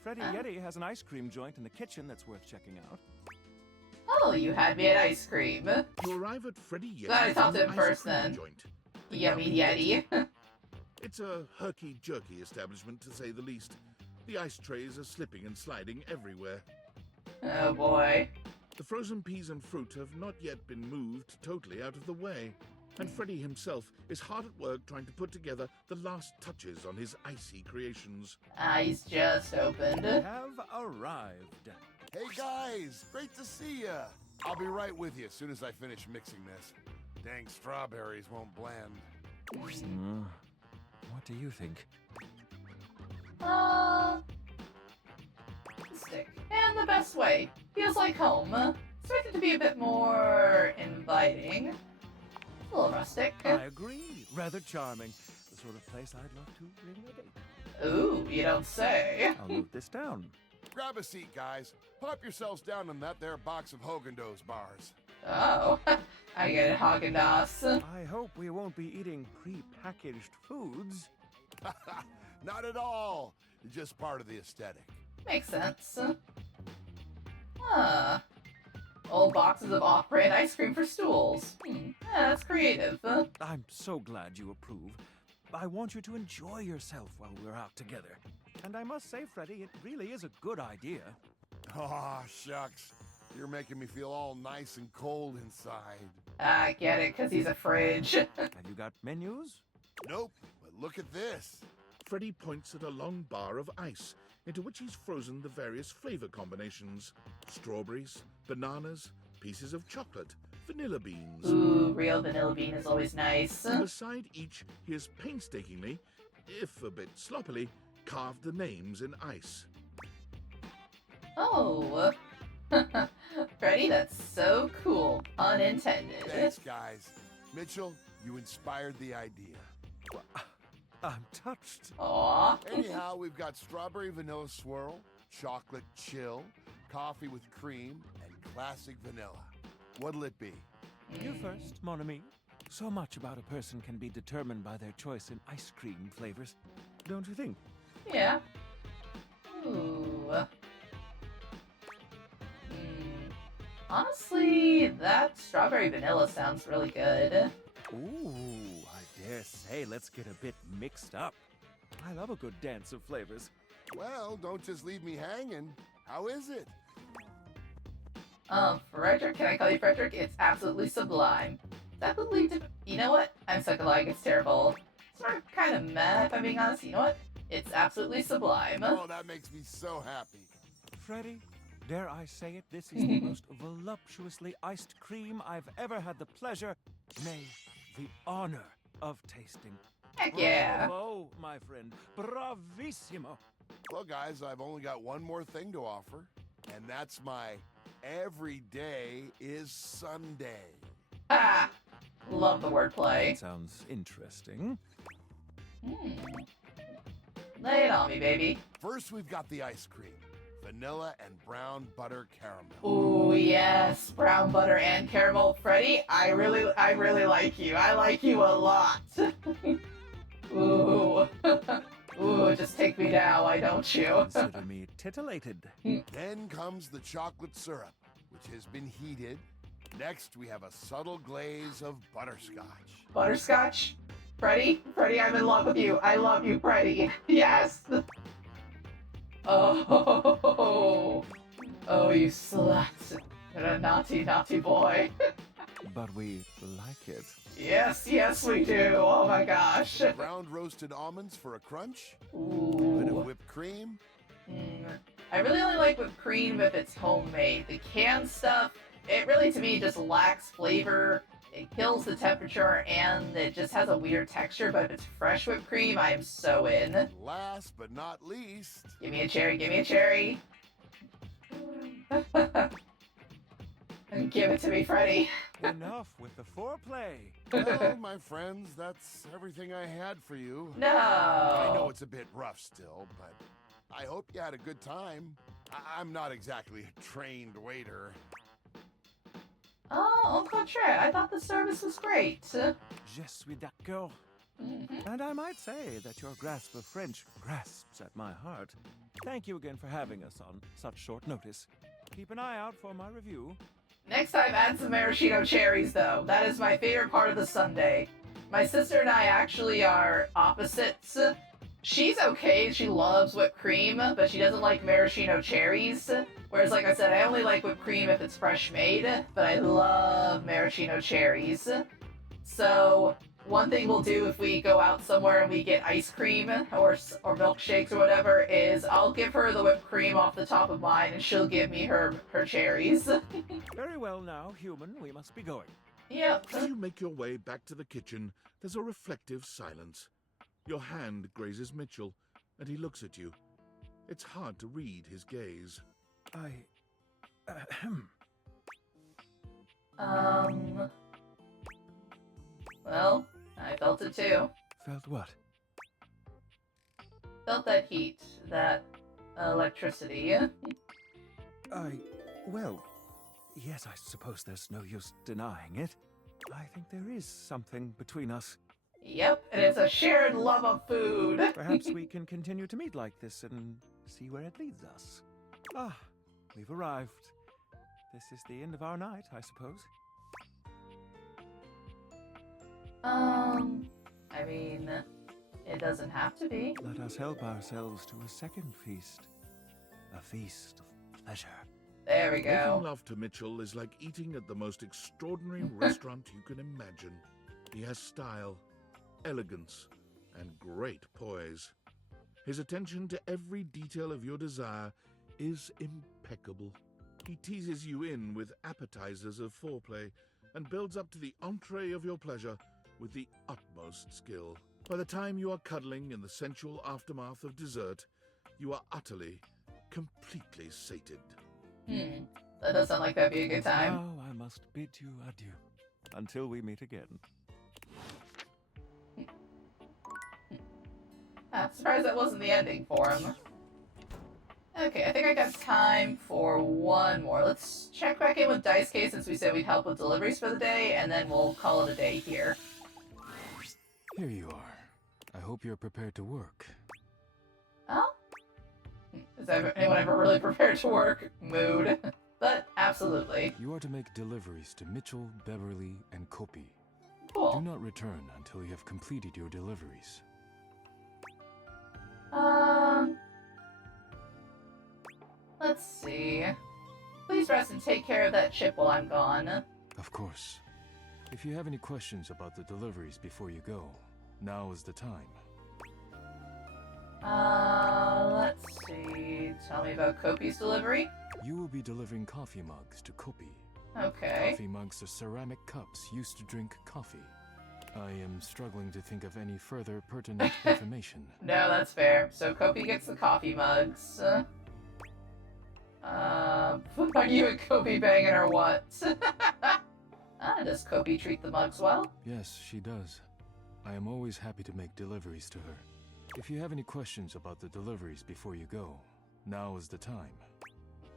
Freddy Yeti has an ice cream joint in the kitchen that's worth checking out. Oh, you had me at ice cream. You arrive at Freddy Yeti's Glad I talked to him ice first cream then. joint. The Yummy Yeti. It's a herky-jerky establishment, to say the least. The ice trays are slipping and sliding everywhere. Oh boy. The frozen peas and fruit have not yet been moved totally out of the way, and Freddy himself is hard at work trying to put together the last touches on his icy creations. He's just opened. Have arrived. Hey guys, great to see ya. I'll be right with you as soon as I finish mixing this. Dang strawberries won't blend. What do you think? Stick. And the best way. Feels like home. Expected to be a bit more inviting. A little rustic. I agree. Rather charming. The sort of place I'd love to bring a date. Ooh, you don't say. I'll note this down. Grab a seat, guys. Pop yourselves down in that there box of Haagen-Dazs bars. Oh, I get it, Haagen-Dazs. I hope we won't be eating pre-packaged foods. Not at all. Just part of the aesthetic. Makes sense. Old boxes of off-brand ice cream for stools. Yeah, that's creative. I'm so glad you approve. I want you to enjoy yourself while we're out together. And I must say, Freddy, it really is a good idea. Aw, shucks. You're making me feel all nice and cold inside. I get it, 'cause he's a fridge. Have you got menus? Nope, but look at this. Freddy points at a long bar of ice, into which he's frozen the various flavor combinations. Strawberries, bananas, pieces of chocolate, vanilla beans. Ooh, real vanilla bean is always nice. Beside each, he has painstakingly, if a bit sloppily, carved the names in ice. Oh. Freddy, that's so cool. Unintended. Thanks, guys. Mitchell, you inspired the idea. I'm touched. Aw. Anyhow, we've got strawberry vanilla swirl, chocolate chill, coffee with cream, and classic vanilla. What'll it be? You first, mon ami. So much about a person can be determined by their choice in ice cream flavors, don't you think? Yeah. Ooh. Honestly, that strawberry vanilla sounds really good. Ooh, I dare say let's get a bit mixed up. I love a good dance of flavors. Well, don't just leave me hanging. How is it? Frederick, can I call you Frederick? It's absolutely sublime. You know what? I'm sucking like it's terrible. Sort of kind of meh, if I'm being honest. You know what? It's absolutely sublime. Oh, that makes me so happy. Freddy, dare I say it, this is the most voluptuously iced cream I've ever had the pleasure, nay, the honor of tasting. Heck yeah. Bravo, my friend. Bravissimo. Well, guys, I've only got one more thing to offer, and that's my every day is Sunday. Ah! Love the wordplay. That sounds interesting. Lay it on me, baby. First, we've got the ice cream. Vanilla and brown butter caramel. Ooh, yes. Brown butter and caramel. Freddy, I really like you. I like you a lot. Ooh. Ooh, just take me now, why don't you? Consider me titillated. Then comes the chocolate syrup, which has been heated. Next, we have a subtle glaze of butterscotch. Butterscotch? Freddy, I'm in love with you. I love you, Freddy. Yes! Oh, you slut. You're a naughty, naughty boy. But we like it. Yes, we do. Oh my gosh. Ground roasted almonds for a crunch. Ooh. Bit of whipped cream. I really only like whipped cream if it's homemade. The canned stuff, it really to me just lacks flavor. It kills the temperature and it just has a weird texture, but if it's fresh whipped cream, I am so in. Last but not least. Give me a cherry, give me a cherry. Give it to me, Freddy. Enough with the foreplay. Well, my friends, that's everything I had for you. No. I know it's a bit rough still, but I hope you had a good time. I'm not exactly a trained waiter. Oh, au contraire, I thought the service was great. Je suis d'accord. Mhm. And I might say that your grasp of French grasps at my heart. Thank you again for having us on such short notice. Keep an eye out for my review. Next time, add some maraschino cherries, though. That is my favorite part of the sundae. My sister and I actually are opposites. She's okay, she loves whipped cream, but she doesn't like maraschino cherries. Whereas, like I said, I only like whipped cream if it's fresh made, but I love maraschino cherries. So, one thing we'll do if we go out somewhere and we get ice cream or milkshakes or whatever is I'll give her the whipped cream off the top of mine and she'll give me her cherries. Very well now, human, we must be going. Yep. As you make your way back to the kitchen, there's a reflective silence. Your hand grazes Mitchell, and he looks at you. It's hard to read his gaze. Well, I felt it too. Felt what? Felt that heat, that electricity. Well, yes, I suppose there's no use denying it. I think there is something between us. Yep, and it's a shared love of food. Perhaps we can continue to meet like this and see where it leads us. Ah, we've arrived. This is the end of our night, I suppose. I mean, it doesn't have to be. Let us help ourselves to a second feast. A feast of pleasure. There we go. Making love to Mitchell is like eating at the most extraordinary restaurant you can imagine. He has style, elegance, and great poise. His attention to every detail of your desire is impeccable. He teases you in with appetizers of foreplay and builds up to the entree of your pleasure with the utmost skill. By the time you are cuddling in the sensual aftermath of dessert, you are utterly, completely sated. That does sound like that'd be a good time. Now I must bid you adieu until we meet again. I'm surprised that wasn't the ending for him. Okay, I think I got time for one more. Let's check back in with Dice Case since we said we'd help with deliveries for the day, and then we'll call it a day here. Here you are. I hope you're prepared to work. Oh? Is anyone ever really prepared to work? Mood. But absolutely. You are to make deliveries to Mitchell, Beverly, and Kopi. Cool. Do not return until you have completed your deliveries. Let's see. Please rest and take care of that chip while I'm gone. Of course. If you have any questions about the deliveries before you go, now is the time. Let's see. Tell me about Kopi's delivery. You will be delivering coffee mugs to Kopi. Okay. Coffee mugs are ceramic cups used to drink coffee. I am struggling to think of any further pertinent information. No, that's fair. So Kopi gets the coffee mugs. Are you and Kopi banging or what? Does Kopi treat the mugs well? Yes, she does. I am always happy to make deliveries to her. If you have any questions about the deliveries before you go, now is the time.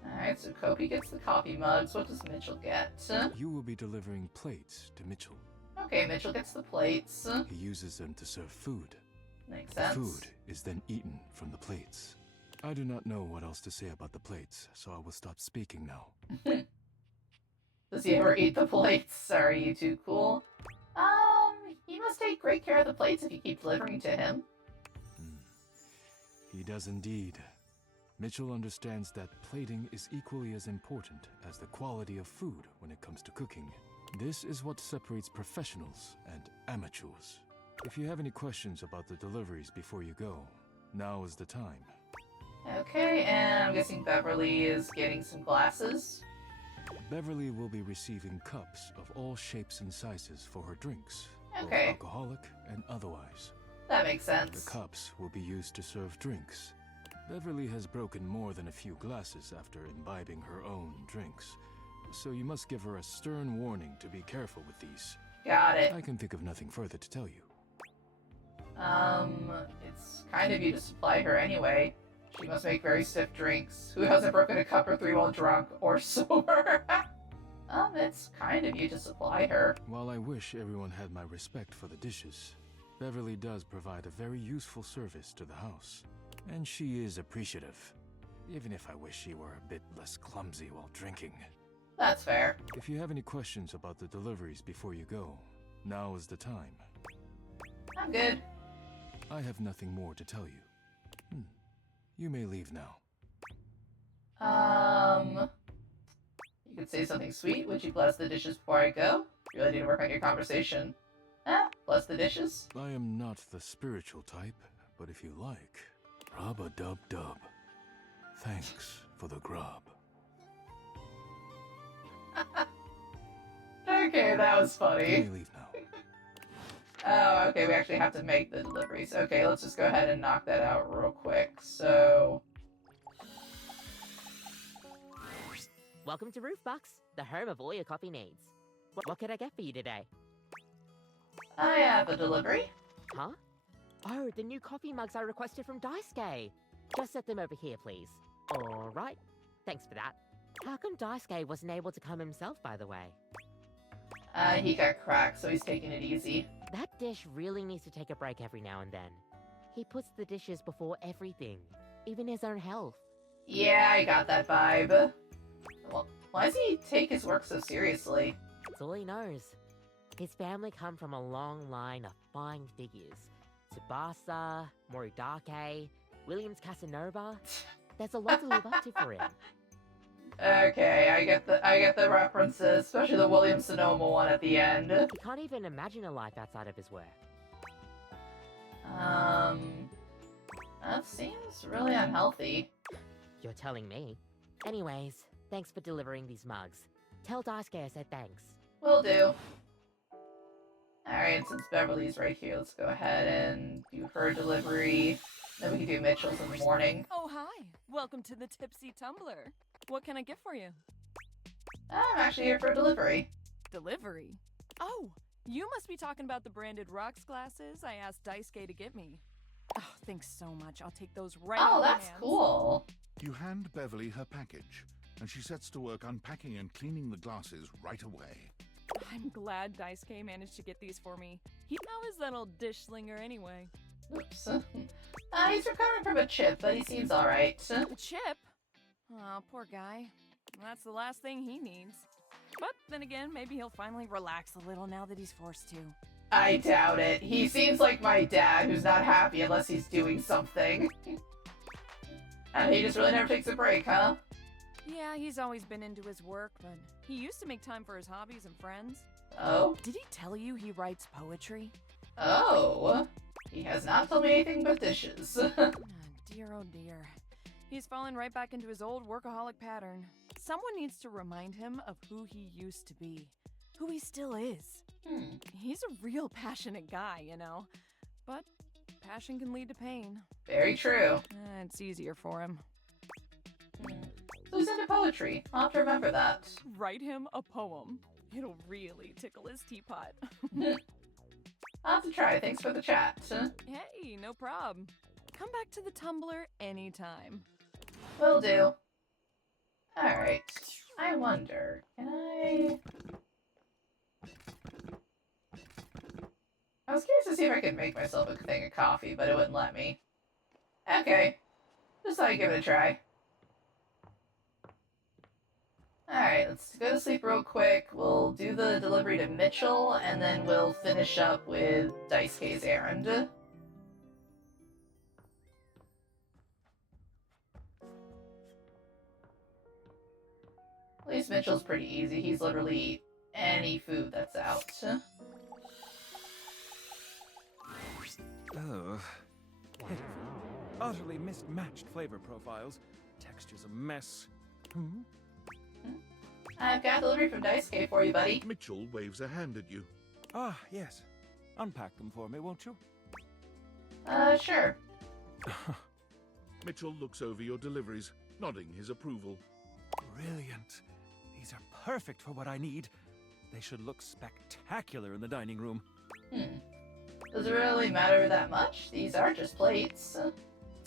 Alright, so Kopi gets the coffee mugs. What does Mitchell get? You will be delivering plates to Mitchell. Okay, Mitchell gets the plates. He uses them to serve food. Makes The sense. food is then eaten from the plates. I do not know what else to say about the plates, so I will stop speaking now. Does he ever eat the plates? Are you too cool? He must take great care of the plates if you keep delivering to him. He does indeed. Mitchell understands that plating is equally as important as the quality of food when it comes to cooking. This is what separates professionals and amateurs. If you have any questions about the deliveries before you go, now is the time. Okay, and I'm guessing Beverly is getting some glasses. Beverly will be receiving cups of all shapes and sizes for her drinks, both Okay. alcoholic and otherwise. That makes sense. The cups will be used to serve drinks. Beverly has broken more than a few glasses after imbibing her own drinks, so you must give her a stern warning to be careful with these. Got it. I can think of nothing further to tell you. It's kind of you to supply her anyway. She must make very stiff drinks. Who hasn't broken a cup or three while drunk or sober? It's kind of you to supply her. While I wish everyone had my respect for the dishes, Beverly does provide a very useful service to the house. And she is appreciative, even if I wish she were a bit less clumsy while drinking. That's fair. If you have any questions about the deliveries before you go, now is the time. I'm good. I have nothing more to tell you. You may leave now. You could say something sweet. Would you bless the dishes before I go? You really need to work on your conversation. Bless the dishes? I am not the spiritual type, but if you like, rub-a-dub-dub. Thanks for the grub. Okay, that was You funny. may leave now. Oh, okay, we actually have to make the deliveries. Okay, let's just go ahead and knock that out real quick. So... Welcome to Roofbox, the home of all your coffee needs. What can I get for you today? I have a delivery. Huh? Oh, the new coffee mugs I requested from Daisuke. Just set them over here, please. Alright, thanks for that. How come Daisuke wasn't able to come himself, by the way? He got cracked, so he's taking it easy. That dish really needs to take a break every now and then. He puts the dishes before everything, even his own health. Yeah, I got that vibe. Well, why does he take his work so seriously? That's all he knows. His family come from a long line of fine figures. Tsubasa, Moridake, Williams Casanova. There's a lot to live up to for him. Okay, I get the references, especially the William Sonoma one at the end. He can't even imagine a life outside of his work. That seems really unhealthy. You're telling me. Anyways, thanks for delivering these mugs. Tell Daisuke I said thanks. Will do. Alright, since Beverly's right here, let's go ahead and do her delivery. Then we can do Mitchell's in the morning. Oh, hi. Welcome to the Tipsy Tumbler. What can I get for you? I'm actually here for a delivery. Delivery? Oh, you must be talking about the branded rocks glasses I asked Daisuke to get me. Oh, thanks so much. I'll take those right Oh, off my that's hands. cool. You hand Beverly her package, and she sets to work unpacking and cleaning the glasses right away. I'm glad Daisuke managed to get these for me. How is that old dish slinger anyway? Oops. He's recovering from a chip, but he seems alright. A chip? Oh, poor guy. That's the last thing he needs. But then again, maybe he'll finally relax a little now that he's forced to. I doubt it. He seems like my dad, who's not happy unless he's doing something. And he just really never takes a break, huh? Yeah, he's always been into his work, but he used to make time for his hobbies and friends. Oh? Did he tell you he writes poetry? Oh. He has not told me anything but dishes. Dear, oh dear. He's fallen right back into his old workaholic pattern. Someone needs to remind him of who he used to be. Who he still is. He's a real passionate guy, you know. But passion can lead to pain. Very true. It's easier for him. So he's into poetry. I'll have to remember that. Write him a poem. It'll really tickle his teapot. I'll have to try. Thanks for the chat. Hey, no problem. Come back to the Tumblr anytime. Will do. Alright. I wonder, can I... I was curious to see if I could make myself a thing of coffee, but it wouldn't let me. Okay. Just thought I'd give it a try. Alright, let's go to sleep real quick. We'll do the delivery to Mitchell, and then we'll finish up with Daisuke's errand. At least Mitchell's pretty easy. He's literally any food that's out. Ugh. Pitiful. Utterly mismatched flavor profiles. Texture's a mess. I've got a delivery from Daisuke for you, buddy. Mitchell waves a hand at you. Ah, yes. Unpack them for me, won't you? Sure. Mitchell looks over your deliveries, nodding his approval. Brilliant. These are perfect for what I need. They should look spectacular in the dining room. Does it really matter that much? These are just plates.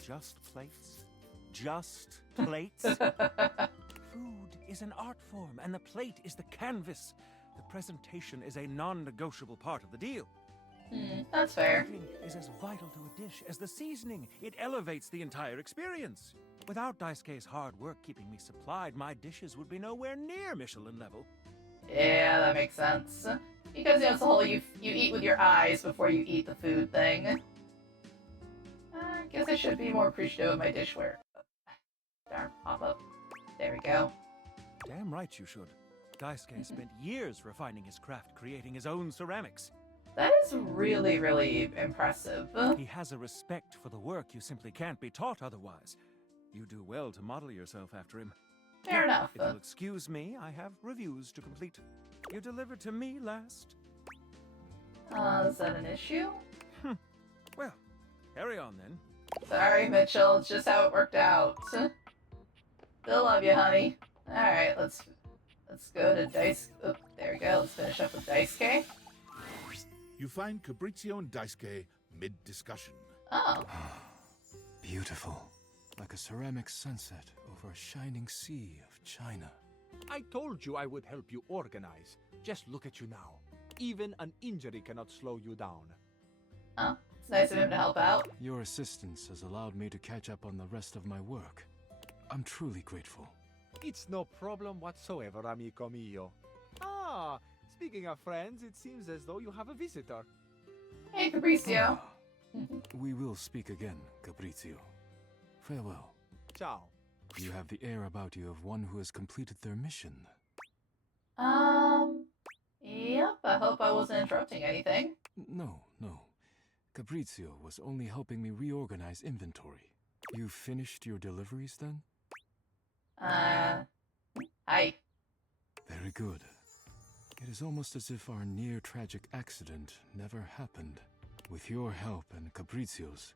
Just plates? Just plates? Food is an art form, and the plate is the canvas. The presentation is a non-negotiable part of the deal. That's fair. Cooking is as vital to a dish as the seasoning. It elevates the entire experience. Without Daisuke's hard work keeping me supplied, my dishes would be nowhere near Michelin level. Yeah, that makes sense. Because, it's the whole you eat with your eyes before you eat the food thing. I guess I should be more appreciative of my dishware. Darn, pop up. There we go. Damn right you should. Daisuke spent years refining his craft, creating his own ceramics. That is really, really impressive. He has a respect for the work you simply can't be taught otherwise. You do well to model yourself after him. Fair enough. If you'll excuse me, I have reviews to complete. You delivered to me last. Is that an issue? Well, carry on then. Sorry, Mitchell. It's just how it worked out. Still love you, honey. Alright, let's go to Dice... Oh, there we go. Let's finish up with Daisuke. You find Fabrizio and Daisuke mid-discussion. Oh. Beautiful. Like a ceramic sunset over a shining sea of China. I told you I would help you organize. Just look at you now. Even an injury cannot slow you down. Oh, it's nice of him to help out. Your assistance has allowed me to catch up on the rest of my work. I'm truly grateful. It's no problem whatsoever, amico mio. Ah, speaking of friends, it seems as though you have a visitor. Hey, Fabrizio. We will speak again, Fabrizio. Farewell. Ciao. You have the air about you of one who has completed their mission. Yep, I hope I wasn't interrupting anything. No. Fabrizio was only helping me reorganize inventory. You finished your deliveries then? Hi. Very good. It is almost as if our near-tragic accident never happened. With your help and Fabrizio's,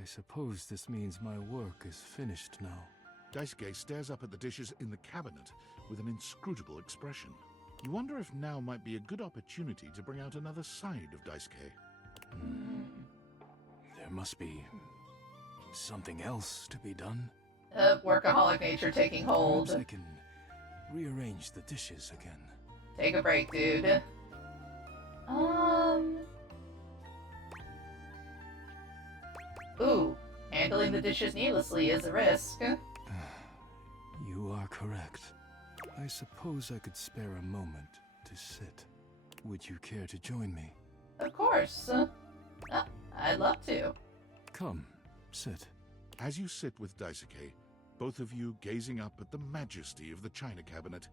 I suppose this means my work is finished now. Daisuke stares up at the dishes in the cabinet with an inscrutable expression. You wonder if now might be a good opportunity to bring out another side of Daisuke. There must be something else to be done. Workaholic nature taking hold. Perhaps I can rearrange the dishes again. Take a break, dude. Ooh, handling the dishes needlessly is a risk. You are correct. I suppose I could spare a moment to sit. Would you care to join me? Of course. I'd love to. Come, sit. As you sit with Daisuke, both of you gazing up at the majesty of the china cabinet,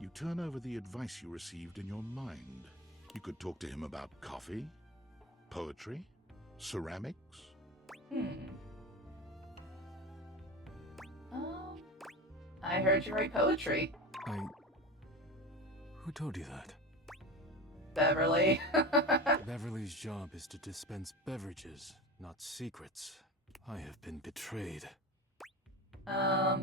you turn over the advice you received in your mind. You could talk to him about coffee, poetry, ceramics. I heard you write poetry. Who told you that? Beverly. Beverly's job is to dispense beverages, not secrets. I have been betrayed. Are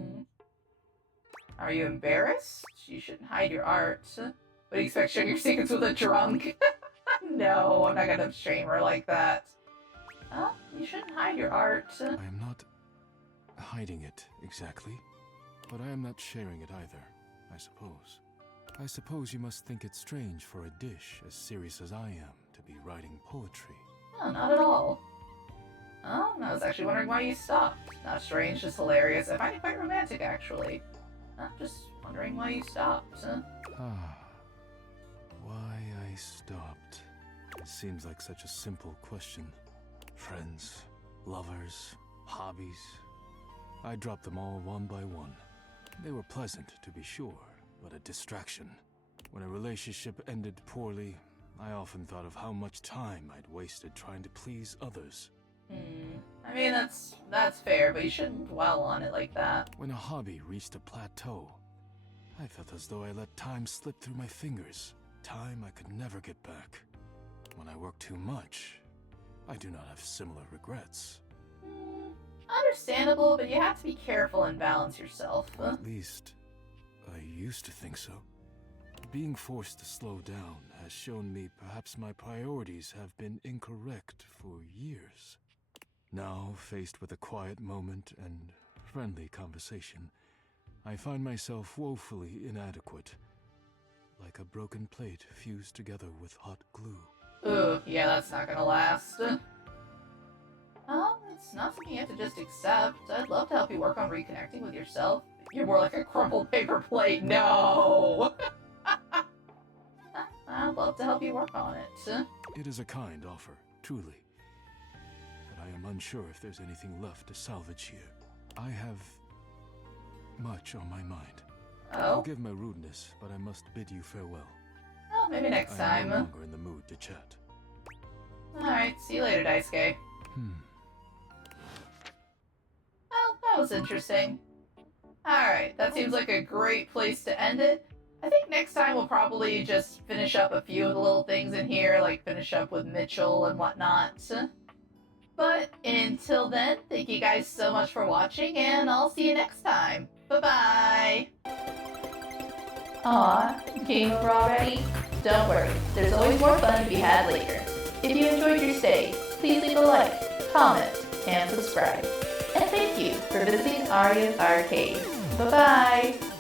you embarrassed? You shouldn't hide your art. What do you expect, sharing your secrets with a drunk? No, I'm not gonna shame her like that. You shouldn't hide your art. I am not hiding it, exactly. But I am not sharing it either, I suppose. I suppose you must think it strange for a dish as serious as I am to be writing poetry. Oh, not at all. I was actually wondering why you stopped. Not strange, just hilarious. I find it quite romantic, actually. I'm just wondering why you stopped. Why I stopped. It seems like such a simple question. Friends, lovers, hobbies. I dropped them all one by one. They were pleasant, to be sure, but a distraction. When a relationship ended poorly, I often thought of how much time I'd wasted trying to please others. I mean, that's fair, but you shouldn't dwell on it like that. When a hobby reached a plateau, I felt as though I let time slip through my fingers. Time I could never get back. When I work too much, I do not have similar regrets. Understandable, but you have to be careful and balance yourself. At least, I used to think so. Being forced to slow down has shown me perhaps my priorities have been incorrect for years. Now, faced with a quiet moment and friendly conversation, I find myself woefully inadequate, like a broken plate fused together with hot glue. Ooh, yeah, that's not gonna last. Oh, it's not something you have to just accept. I'd love to help you work on reconnecting with yourself. You're more like a crumpled paper plate. No! I'd love to help you work on it. It is a kind offer, truly. But I am unsure if there's anything left to salvage here. I have much on my mind. Oh? Forgive my rudeness, but I must bid you farewell. Well, maybe next I am time. no longer in the mood to chat. Alright, see you later, Daisuke. Well, that was interesting. Alright, that seems like a great place to end it. I think next time we'll probably just finish up a few of the little things in here, like finish up with Mitchell and whatnot. But until then, thank you guys so much for watching, and I'll see you next time. Bye-bye! Aw, game over already? Don't worry, there's always more fun to be had later. If you enjoyed your stay, please leave a like, comment, and subscribe. And thank you for visiting Arya's Arcade. Bye-bye!